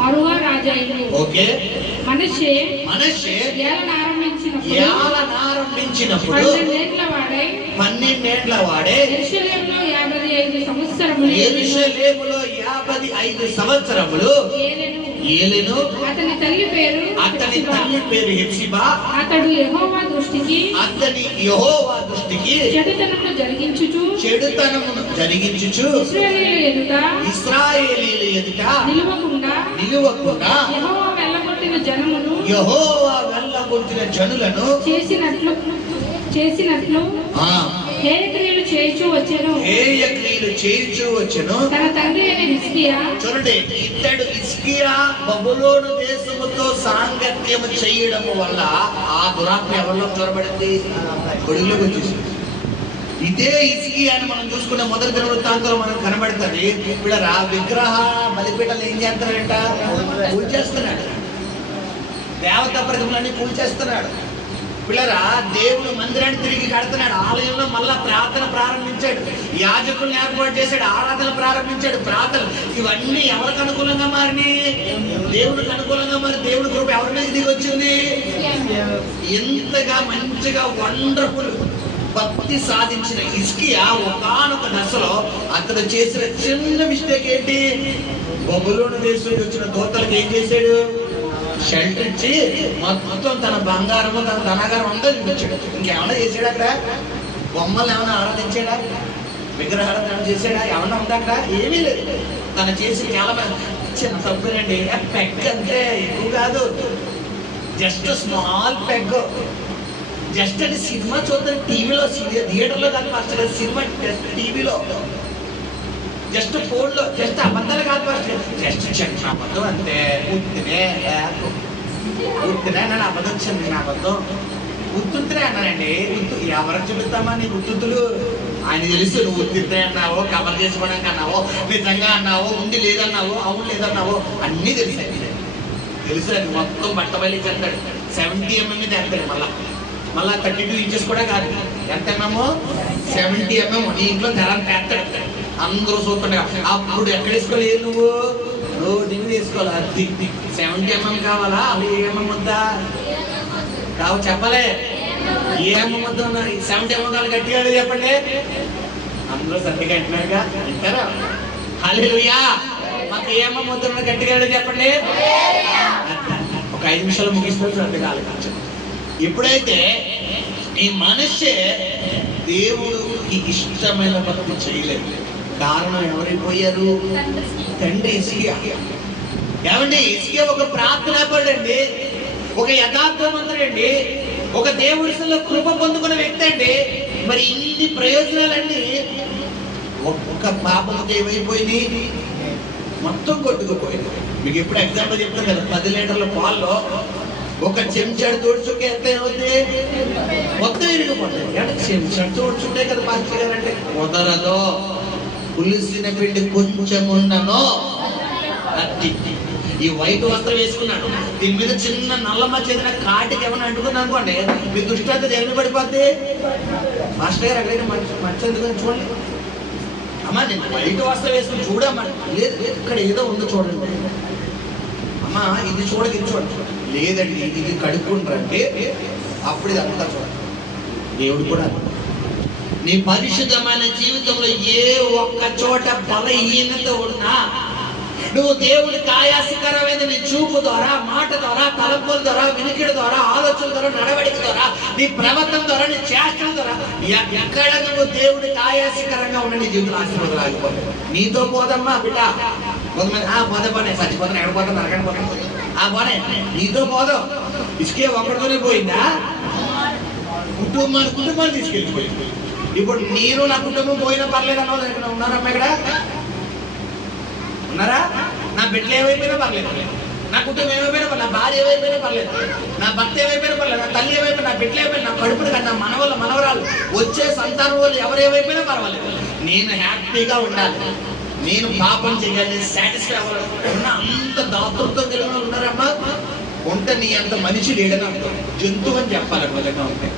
మరువా రాజైను. ఓకే, మనష్షే ఏలన ఆరంభించినప్పుడు 12 ఏళ్ల వాడై యెరూషలేములో 55 సంవత్సరములు ఏలెను. అతని తల్లి పేరు హెప్సిబా. అతడు యెహోవా దృష్టికి చెడుతనమును జరిగించుచు ఇశ్రాయేలీయుల ఎదుట నిలువకుండా యెహోవా వెళ్ళగొట్టిన జనులను చేసినట్లు హేయక్రియలు చేయుచు వచ్చెను. తన తండ్రి అయిన హిజ్కియా, చూడండి, ఇతడు హిజ్కియా బబులోను దేశముతో సాంగత్యము చేయడం వల్ల ఆ దురాత్మ ఎవరిలో చొరబడింది? గొడుగులోకి వచ్చేసింది. ఇదే హిజ్కియా అని మనం చూసుకున్న మొదటి దినవృత్తాంతంలో మనకు కనబడుతుంది. వీళ్ళరా విగ్రహ బలిపీఠాలు ఏం చేస్తారంట? కూల్చేస్తున్నాడు. దేవతా ప్రతిమలన్నీ కూల్చేస్తున్నాడు. పిల్లరా దేవుడు మందిరాన్ని తిరిగి కడుతున్నాడు. ఆలయంలో మళ్ళా ప్రార్థన ప్రారంభించాడు. యాజకుల్ని ఏర్పాటు చేశాడు. ఆరాధన ప్రారంభించాడు. ప్రార్థన ఇవన్నీ ఎవరికి అనుకూలంగా మారినాయి? దేవుడికి అనుకూలంగా మారి దేవుడి కృప ఎవరి మీద దిగి వచ్చింది? ఎంతగా మంచిగా వండర్ఫుల్ భక్తి సాధించిన హిజ్కియా ఒకానొక దశలో అతను చేసిన చిన్న మిస్టేక్ ఏంటి? బబులోను దేశం వచ్చిన దూతలకు ఏం చేశాడు? షెల్టర్ ఇచ్చి మొత్తం తన బంగారము తన ధనగారం అంతా చూపించాడు. ఇంకేమన్నా చేశాడు? అక్కడ బొమ్మలు ఏమైనా ఆరాధించాడా? విగ్రహారాధన చేశాడా? ఏమన్నా ఉందా అక్కడ? ఏమీ లేదు. తను చేసి చాలా చిన్న తప్పునండి. పెగ్ అంటే ఎక్కువ కాదు, జస్ట్ స్మాల్ పెగ్. జస్ట్ అది సినిమా చూద్దాం టీవీలో, థియేటర్లో కాదు మాస్టర్, సినిమా టీవీలో, జస్ట్ ఫోన్లో, జస్ట్ అబద్ధాలు కాదు మాస్టర్, జస్ట్ చిన్న అబద్ధం అంతే. ఉత్తినే అన్నాను, అబద్ధం వచ్చింది నా అబద్ధం. ఉత్తుత్తినే అన్నానండి. ఎవరికి చూపిస్తామా నీ ఉత్తుతులు? ఆయన తెలుసు నువ్వు ఉత్తినే అన్నావో, కవర్ చేసుకోవడానికి అన్నావో, నిజంగా అన్నావో, ఉండి లేదన్నావో, అవును లేదన్నావో అన్నీ తెలుసాయి. తెలుసు అది మొత్తం బట్టబయలు అంటాడు. 70 mm మీద అంటాడు. మళ్ళా 32 inches కూడా కాదు. ఎంత ఎంఎం? 70 mm. నీ ఇంట్లో తెరం పేస్తాడు, అందరూ చూస్తుండగా. అప్పుడు ఎక్కడ వేసుకోలేదు నువ్వు దీన్ని వేసుకోవాలి. అది 70 mm కావాలా? అది ఏమం వద్దా? కావు చెప్పలే. ఏమం వద్ద ఉన్నాయి? 70 mm కావాలి. గట్టిగా చెప్పండి. అందరూ సర్దిగా అంటున్నారుగా, అంటారా? హల్లెలూయా. మాకు ఏమం వద్ద గట్టిగా చెప్పండి. ఒక 5 నిమిషాలు ముగిస్తుంది. సర్దిగా ఆలోచించండి. ఎప్పుడైతే ఈ మనిషి దేవుడికి ఇష్టమైన భక్తి చేయలేదు, కారణం ఎవరైపోయారు? తండ్రి హిజ్కియా. ఏమండి, హిజ్కియా ఒక ప్రార్థనా పరుడండి, ఒక యథార్థవంతుడండి, ఒక దేవుడిలో కృప పొందుకున్న వ్యక్తి అండి. మరి ఇన్ని ప్రయోజనాలన్నీ ఒక్క పాపంతో ఏమైపోయింది? మొత్తం కొట్టుకుపోయింది. మీకు ఎప్పుడు ఎగ్జాంపుల్ చెప్తాను కదా, 10 లీటర్ల పాల్లో ఒక చెంచాడు తోడుచుక్క ఎంత అవుతుంది? మొత్తం ఇరిగిపోతుంది. అంటే చెంచాడు తోడుచుంటే కదా పాస్టర్ గారు అంటే కుదరదు. పులిసిన పిండి కొంచెం ఉండను. ఈ వైట్ వస్త్రం వేసుకున్నాడు, దీని మీద చిన్న నల్లమ్మ చేసిన కాటికి ఏమైనా అంటుకున్నా అనుకోండి, మీ దృష్టి అంతా దేని పడిపోద్ది? మాస్టర్ గారు ఎక్కడైనా మంచి ఎందుకని చూడండి. అమ్మా నేను వైట్ వస్త్రం వేసుకుని చూడమ్మా. లేదు ఇక్కడ ఏదో ఉందో చూడండి. అమ్మా ఇది చూడక ఇది చూడండి. లేదండి ఇది కడుక్కుంటారంటే అప్పుడు ఇది అంతా చూడండి. దేవుడు కూడా నీ పరిశుద్ధమైన జీవితంలో ఏ ఒక్క చోట బలహీనత ఉన్నా, నువ్వు దేవుడికి ఆయాసకరమైన నీ చూపు ద్వారా, మాట ద్వారా, తలంపుల ద్వారా, వినికిడి ద్వారా, ఆలోచన ద్వారా, నడవడిక ద్వారా, నీ ప్రవర్తన ద్వారా, నీ చేష్టల ద్వారా ఎక్కడ నువ్వు దేవుడికి ఆయాసకరంగా ఉన్న నీ జీవితం ఆశీర్వాదం ఆగిపోతుంది. నీతో పోదమ్మా బిడ్డ. కొంతమంది పోనే చచ్చిపోతాను, ఎక్కడిపోతాను, నరకండి పోతాను, పోనే నీతో పోదాం. ఇసుకే ఒక్కడితోనే పోయిందా? కుటుంబాన్ని తీసుకెళ్ళిపోయింది. ఇప్పుడు నేను నా కుటుంబం పోయినా పర్లేదు అన్న వాళ్ళు ఎక్కడ ఉన్నారమ్మా? ఇక్కడ ఉన్నారా? నా బిడ్డలు ఏమైపోయినా పర్లేదు, నా కుటుంబం ఏమైపోయినా పర్లేదు, నా భార్య ఏమైపోయినా పర్లేదు, నా భర్త ఏమైపోయినా పర్లేదు, నా తల్లి ఏమైపోయినా, నా బిడ్డలు ఏమైపోయినా, నా కడుపులు కానీ నా మనవరాలు వచ్చే సంతానం వాళ్ళు ఎవరు ఏమైపోయినా పర్వాలేదు. నేను హ్యాపీగా ఉండాలి, నేను పాపం చేయాలి, సాటిస్ఫై అవ్వాలి. అంత దాతృత్వం కలిగిన వాళ్ళు ఉన్నారమ్మా? ఉంటే నీ అంత మనిషి లేడని అర్థం. జంతువు అని చెప్పాలి వాళ్ళగా ఉంటే.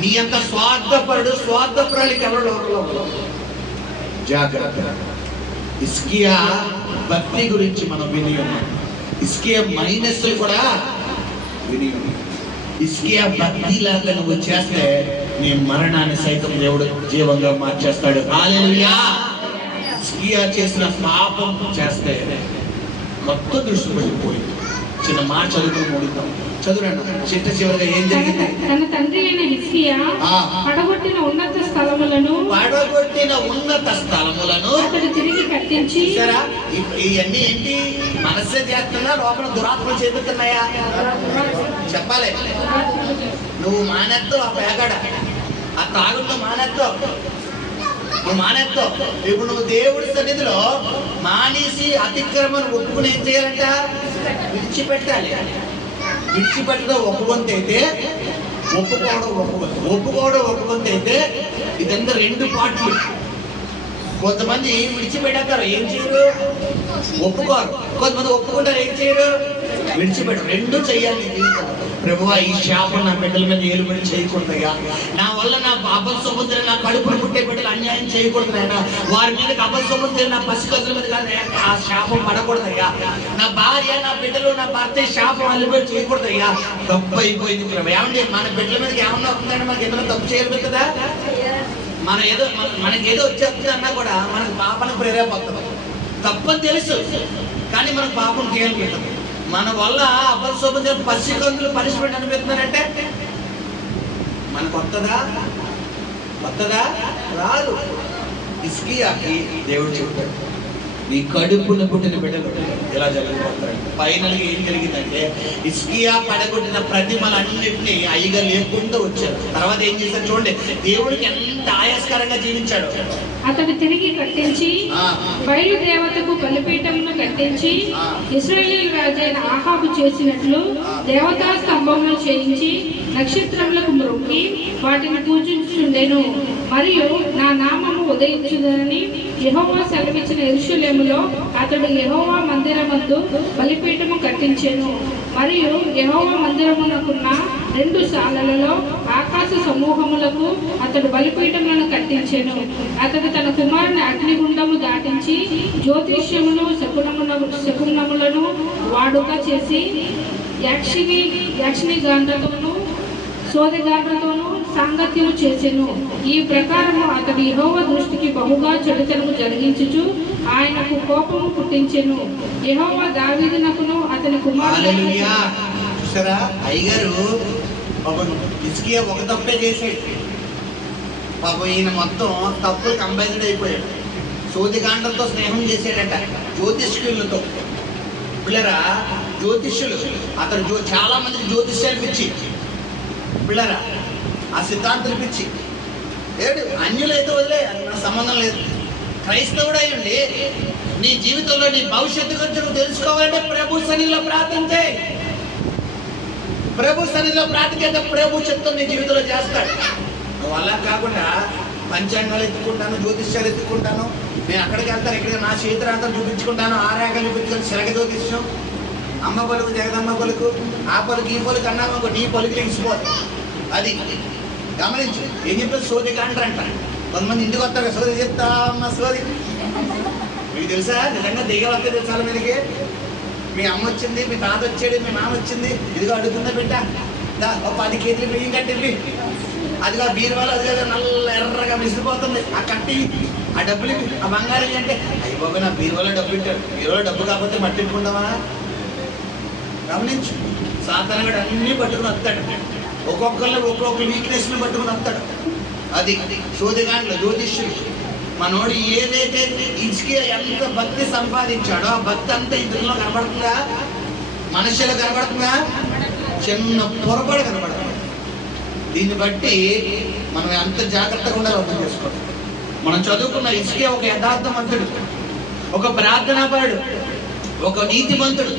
నీ అంత స్వార్థపరుడికి ఎవరు జాగ్రత్త. హిజ్కియా భక్తి గురించి మనం విని ఉన్నాం. హిజ్కియా మైనస్ కూడా విని ఉన్నాం. హిజ్కియా భక్తి లాగా నువ్వు చేస్తే నీ మరణాన్ని సైతం దేవుడు జీవంగా మార్చేస్తాడు. హల్లెలూయా. హిజ్కియా చేసిన పాపం చేస్తే మొత్తం దృష్టి పడిపోయింది. చిన్న మాట చదువుకుని మూడుతాం. చదువురండి. చిట్ట చివరిగా ఏం జరిగింది? తన తండ్రి అయిన హిజ్కియా పడగొట్టిన ఉన్నత స్థలములను అతడు తిరిగి కట్టించి. ఇవన్నీ ఏంటి? మనస్సే చేస్తున్నా, లోపల దురాత్మలు చేస్తున్నాయా? చెప్పాలి. నువ్వు మానేస్తావు ఆ పేగడ, ఆ తాగుతో మానేస్తావు, నువ్వు మానేస్తావు. ఇప్పుడు నువ్వు దేవుడి సన్నిధిలో మానేసి అతిక్రమను ఒప్పుకుని ఏం చేయాలంట? విడిచిపెట్టాలి. విడిచిపెట్టడం ఒప్పుకొంత అయితే, ఒప్పుకోవడం ఒప్పుకొంత అయితే, ఇదంతా 2 పార్ట్లు. కొంతమంది విడిచిపెట్టేస్తారు, ఏం చేయరు? ఒప్పుకోరు. కొంతమంది ఒప్పుకుంటారు, ఏం చేయరు? విడిచిపెట్టరు. 2 చెయ్యాలి జీవితంలో. ప్రభువా, ఈ శాపం నా బిడ్డల మీద ఏలుబడి చేయకూడదయ్యా. నా వల్ల నా అబద్ధసముద్రం, నా కడుపును పుట్టే బిడ్డలు అన్యాయం చేయకూడదయ్యా. వారి మీద అబద్ధసముద్రం నా పసికత్తుల మీద కాదు, ఆ శాపం పడకూడదయ్యా. నా భార్య, నా బిడ్డలు, నా భర్త శాపం అల్లిబడి చేయకూడదయ్యా. తప్పు అయిపోయింది ప్రభు. ఏమండి, మన బిడ్డల మీదకి ఏమన్నా వస్తుందంటే మనకి ఏదైనా తప్పు చేయాలి కదా. మనకి ఏదో వచ్చేస్తుంది అన్నా కూడా మనకు పాపను ప్రేరేపోతుంది. తప్పని తెలుసు, కానీ మనకు పాపం చేయాలి. మన వల్ల అబద్ధసముద్రం పసికందులు పనిష్మెంట్ అనిపిస్తున్నారంటే మనకు వస్తుందా? రాదు. హిజ్కియాకి దేవుడు చెప్పాడు, నీ కడుపున పుట్టిన బిడ్డలు ఇలా జరిగిపోతారు. ఫైనల్గా ఏం జరిగిందంటే హిజ్కియా పడగొట్టిన ప్రతిమలన్నింటినీ అయ్యగా లేకుండా వచ్చారు. తర్వాత ఏం చేశారు చూడండి, దేవుడికి ఎంత ఆయాస్కరంగా జీవించాడు. అతడు తిరిగి కట్టించి బయలు దేవతకు బలిపీఠమును కట్టించి ఇశ్రాయేలు రాజైన ఆహాబు చేసినట్లు దేవతా స్తంభములు చేయించి నక్షత్రములకు మ్రొక్కి వాటిని పూజించుచుండెను. మరియు నా నామము ఉదయించుదని యెహోవా సెలవిచ్చిన యెరూషలేములో అతడు యెహోవా మందిరమందు బలిపీఠము కట్టించెను. మరియు యెహోవా మందిరమునకున్న 2 శాలలలో ఆకాశ సమూహములకు అతడు బలిపీఠములను కట్టించెను. అతడు తన కుమారుని అగ్నిగుండము దాటించి జ్యోతిష్యమును శకునములను వాడుక చేసి యాక్షిని గాండ్రతోనూ సోదగాండ్రతోనూ సాంగత్యము చేసెను. ఈ ప్రకారము అతడు యెహోవా దృష్టికి బహుగా చెడుతనము జరిగించుచు ఆయనకు కోపము పుట్టించెను. యెహోవా దావీదునకును అతని కుమారులకు చూసారా, అయ్యగారు పాపం హిజ్కియా ఒక తప్పే చేశాడు. పాపం ఈయన మొత్తం తప్పులు కంబైన్డ్ అయిపోయాడు. సోదిగాండ్రతో స్నేహం చేశాడట, జ్యోతిష్కులతో. పిల్లరా, జ్యోతిష్యులు అతను చాలా మందికి జ్యోతిష్యాలు పిచ్చి. పిల్లరా, ఆ సిద్ధాంతులు పిచ్చి. ఏడు అన్యులైతే వదిలే, నా సంబంధం లేదు. క్రైస్తవుడు అయ్యండి, నీ జీవితంలో నీ భవిష్యత్తు గురించి నువ్వు తెలుసుకోవాలంటే ప్రభు సన్నిధిలో ప్రార్థన చేయి. ప్రభు సన్నిధిలో ప్రార్థన ప్రభు చిత్తం నీ జీవితంలో చేస్తాడు. నువ్వు అలా కాకుండా పంచాంగాలు ఎత్తుకుంటాను, జ్యోతిష్యాలు ఎత్తుకుంటాను, నేను అక్కడికి వెళ్తాను, ఇక్కడ నా చేతురాంతం చూపించుకుంటాను, ఆరాగాలు చూపించుకొని శరగ జ్యోతిష్యం, అమ్మ పలుకు జగదమ్మ పలుకు, ఆ పలుకు ఈ పలుకు అన్నామో నీ పలుకు లేచిపోతుంది. అది గమనించు. ఏం చెప్పారు, సోది కాండ్ర అంట. కొంతమంది ఇంటికి వస్తారు, సోది చెప్తా అమ్మ సోది. మీకు తెలుసా, నిజంగా దెయ్యాలు వస్తే తెలుసాల మీదకి. మీ అమ్మ వచ్చింది, మీ తాత వచ్చాడు, మీ మామ వచ్చింది, ఇదిగో అడుగుతుందా బిడ్డ, 10 కేజీలు బియ్యం కట్టింది, అదిగా బీరువాలు అది కదా నల్ల ఎర్రగా మిసిరిపోతుంది, ఆ కట్టి ఆ డబ్బులు ఆ బంగారం అంటే అయ్యి బాబు నా బీరువాలో డబ్బు ఇట్టాడు. బీరువాలో డబ్బు కాకపోతే మట్టించుకుంటావా? గమనించు, సాతాను కూడా అన్నీ పట్టుకుని వస్తాడు. ఒక్కొక్క వీక్నెస్ని పట్టుకుని వస్తాడు. అది సోదిగాండ్లు, జ్యోతిష్యులు. మనోడు ఏదైతే హిజ్కియా ఎంత భక్తి సంపాదించాడో ఆ భక్తి అంతా ఇతరులో కనబడుతుందా? మనుషులు కనబడుతుందా? చిన్న పొరపాటు కనబడుతుంది. దీన్ని బట్టి మనం ఎంత జాగ్రత్తగా ఉండాలో అర్థం చేసుకోవాలి. మనం చదువుకున్న హిజ్కియా ఒక యథార్థవంతుడు, ఒక ప్రార్థనాపరుడు, ఒక నీతిమంతుడు,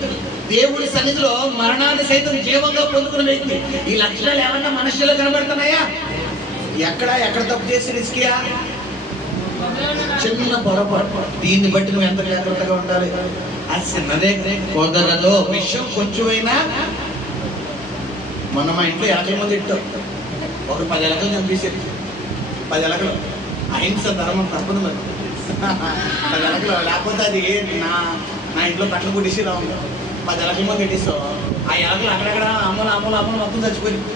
దేవుడి సన్నిధిలో మరణాన్ని సైతం జీవంగా పొందుకున్న వ్యక్తి. ఈ లక్షణాలు ఏమన్నా మనుషులు కనబడుతున్నాయా? ఎక్కడ తప్పు చేసి హిజ్కియా? చిన్న పొరపాటు. దీన్ని బట్టి నువ్వు ఎంత జాగ్రత్తగా ఉండాలి. అది చిన్నదే కుదరదు. విషయం కొంచెమైనా మన మా ఇంట్లో 50 మంది ఇట్టాం, ఒక 10 ఎలకలు చంపేసారు. 10 ఎలకలు అహింస ధర్మం తప్పదు మరి. 10 ఎలకలు లేకపోతే అది నా ఇంట్లో కట్టలు కొట్టేసిలా ఉంది. 10 ఎలకల మంది పెట్టిస్తావు, ఆ ఎలకలు అక్కడక్కడ అమ్మలు మొత్తం చచ్చిపోయింది.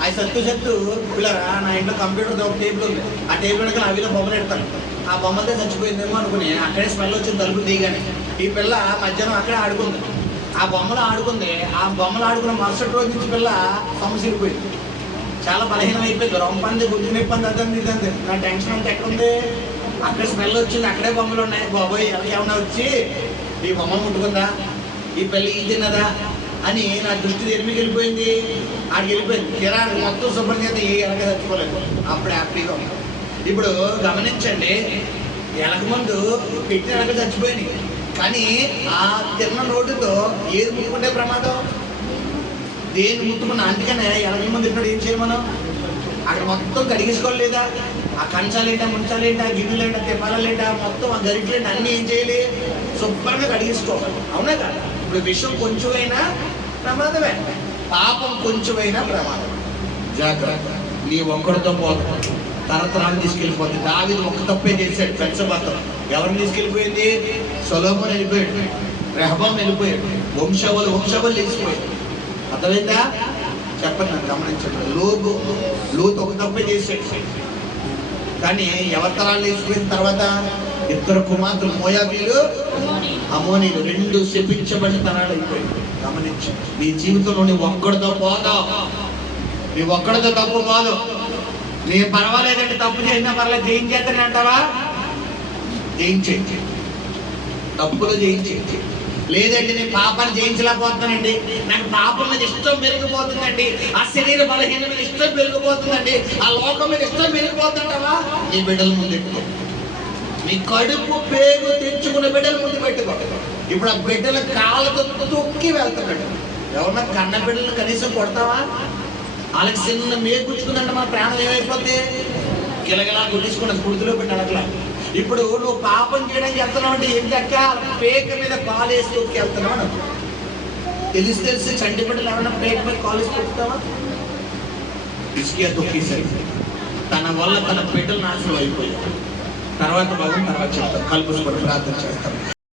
ఆ సత్తు పిల్లరా, నా ఇంట్లో కంప్యూటర్ ఒక టేబుల్ ఉంది, ఆ టేబుల్ వెనకాల అవిలో బొమ్మలు పెడతాను. ఆ బొమ్మలతో చచ్చిపోయిందేమో అనుకుని అక్కడే స్మెల్ వచ్చింది తలుపు తీయగానే. ఈ పిల్ల మధ్యాహ్నం అక్కడే ఆడుకుంది, ఆ బొమ్మలు ఆడుకుంది. ఆ బొమ్మలు ఆడుకున్న మరుసటి రోజు నుంచి పిల్ల సమసిరిపోయింది, చాలా బలహీనం అయిపోయింది. రొంపంది, బుద్ధి నిప్పంది, అదంది ఇదంది. నా టెన్షన్ అంతా ఎక్కడుంది? అక్కడ స్మెల్ వచ్చింది, అక్కడే బొమ్మలు ఉన్నాయి. బాబోయ్ ఏమన్నా వచ్చి ఈ బొమ్మలు ముట్టుకుందా, ఈ పిల్ల ఈ తిన్నదా అని నా దృష్టి ఎనిమికి వెళ్ళిపోయింది. ఆడికి వెళ్ళిపోయింది. కిరాణి మొత్తం శుభ్రం చేస్తే ఏ ఎలక చచ్చిపోలేదు. అప్పుడు హ్యాపీగా ఉంది. ఇప్పుడు గమనించండి, ఎలక ముందు పెట్టిన ఎలక చచ్చిపోయినాయి, కానీ ఆ తిన్న రోడ్డుతో ఏది ముట్టుకుంటే ప్రమాదం? దేని ముట్టుకున్నా. అందుకనే ఎలక ముందు ఇక్కడ ఏం చేయాలి మనం? అక్కడ మొత్తం కడిగేసుకోలేదా? ఆ కంచాలేంటా, ముంచాలేంటా, గిన్నెలేంటా, తిప్పాలేంటా, మొత్తం ఆ గరిటలేంటా అన్నీ ఏం చేయాలి? శుభ్రంగా కడిగేసుకోవాలి. అవునా కదా? ఇప్పుడు విషయం కొంచెమైనా ప్రమాదమే, పాపం కొంచెమైనా ప్రమాదం. జాగ్రత్త. నీ ఒక్కడితో పోతుంది, తరతరాలు తీసుకెళ్ళిపోతుంది. దావీదు ఒక్క తప్పే చేశాడు, బెత్షెబాతో. ఎవరిని తీసుకెళ్ళిపోయింది? సొలొమోను వెళ్ళిపోయాడు, రెహబాం వెళ్ళిపోయాడు, వంశవలు లేచిపోయాడు. అర్థమైందా? చెప్పండి, నాకు గమనించండి. లోతు ఒక తప్పే చేశాడు, కానీ ఎవరి తరాలు లేచిపోయిన తర్వాత 2 కుమార్తెలు మోయాబీలు, అమోనీలు 2 శపించబడిన తరాలు అయిపోయాయి. గమనించు, నీ జీవితంలో నీ ఒక్కడితో పోదావు, నీ ఒక్కడితో తప్పు పోదు. నీ పర్వాలేదంటే తప్పు చేసినా పర్లేదు, జయించేస్తానే అంటావా? జయించే. తప్పులు జయించి. లేదండి నేను పాపాన్ని జయించలేకపోతున్నానండి, నాకు పాపం మీద ఇష్టం పెరిగిపోతుందండి, ఆ శరీర బలహీన మీద ఇష్టం పెరిగిపోతుందండి, ఆ లోకం మీద ఇష్టం పెరిగిపోతుంటావా? నీ బిడ్డల ముందు పెట్టుకో. నీ కడుపు పేరు తెచ్చుకున్న బిడ్డల ముందు పెట్టుకో. ఇప్పుడు ఆ బిడ్డల కాళ్ళతో తొక్కి వెళ్తున్నాడు. ఎవరన్నా కన్న బిడ్డలను కనీసం కొడతావా? వాళ్ళకి చిన్న మేగుచ్చుకుందంటే మా ప్రాణం ఏమైపోతే గిలగలా గుడ్డించుకున్న గుడిలో పెట్టి అడగలా. ఇప్పుడు నువ్వు పాపం చేయడానికి వెళ్తున్నావు అంటే ఏంటక్క పేక మీద కాలు వేసి తొక్కి వెళ్తున్నావు అని తెలిసి చంటి బిడ్డలు ఎవరైనా పేక మీద కాలు వేసి తొక్కుతావా? ఇసుక తొక్కేసరి తన వల్ల తన బిడ్డలు నాశనం అయిపోయాయి. తర్వాత భాగం తర్వాత చెప్తాం. కలుపుకొని ప్రార్థన చేస్తాం.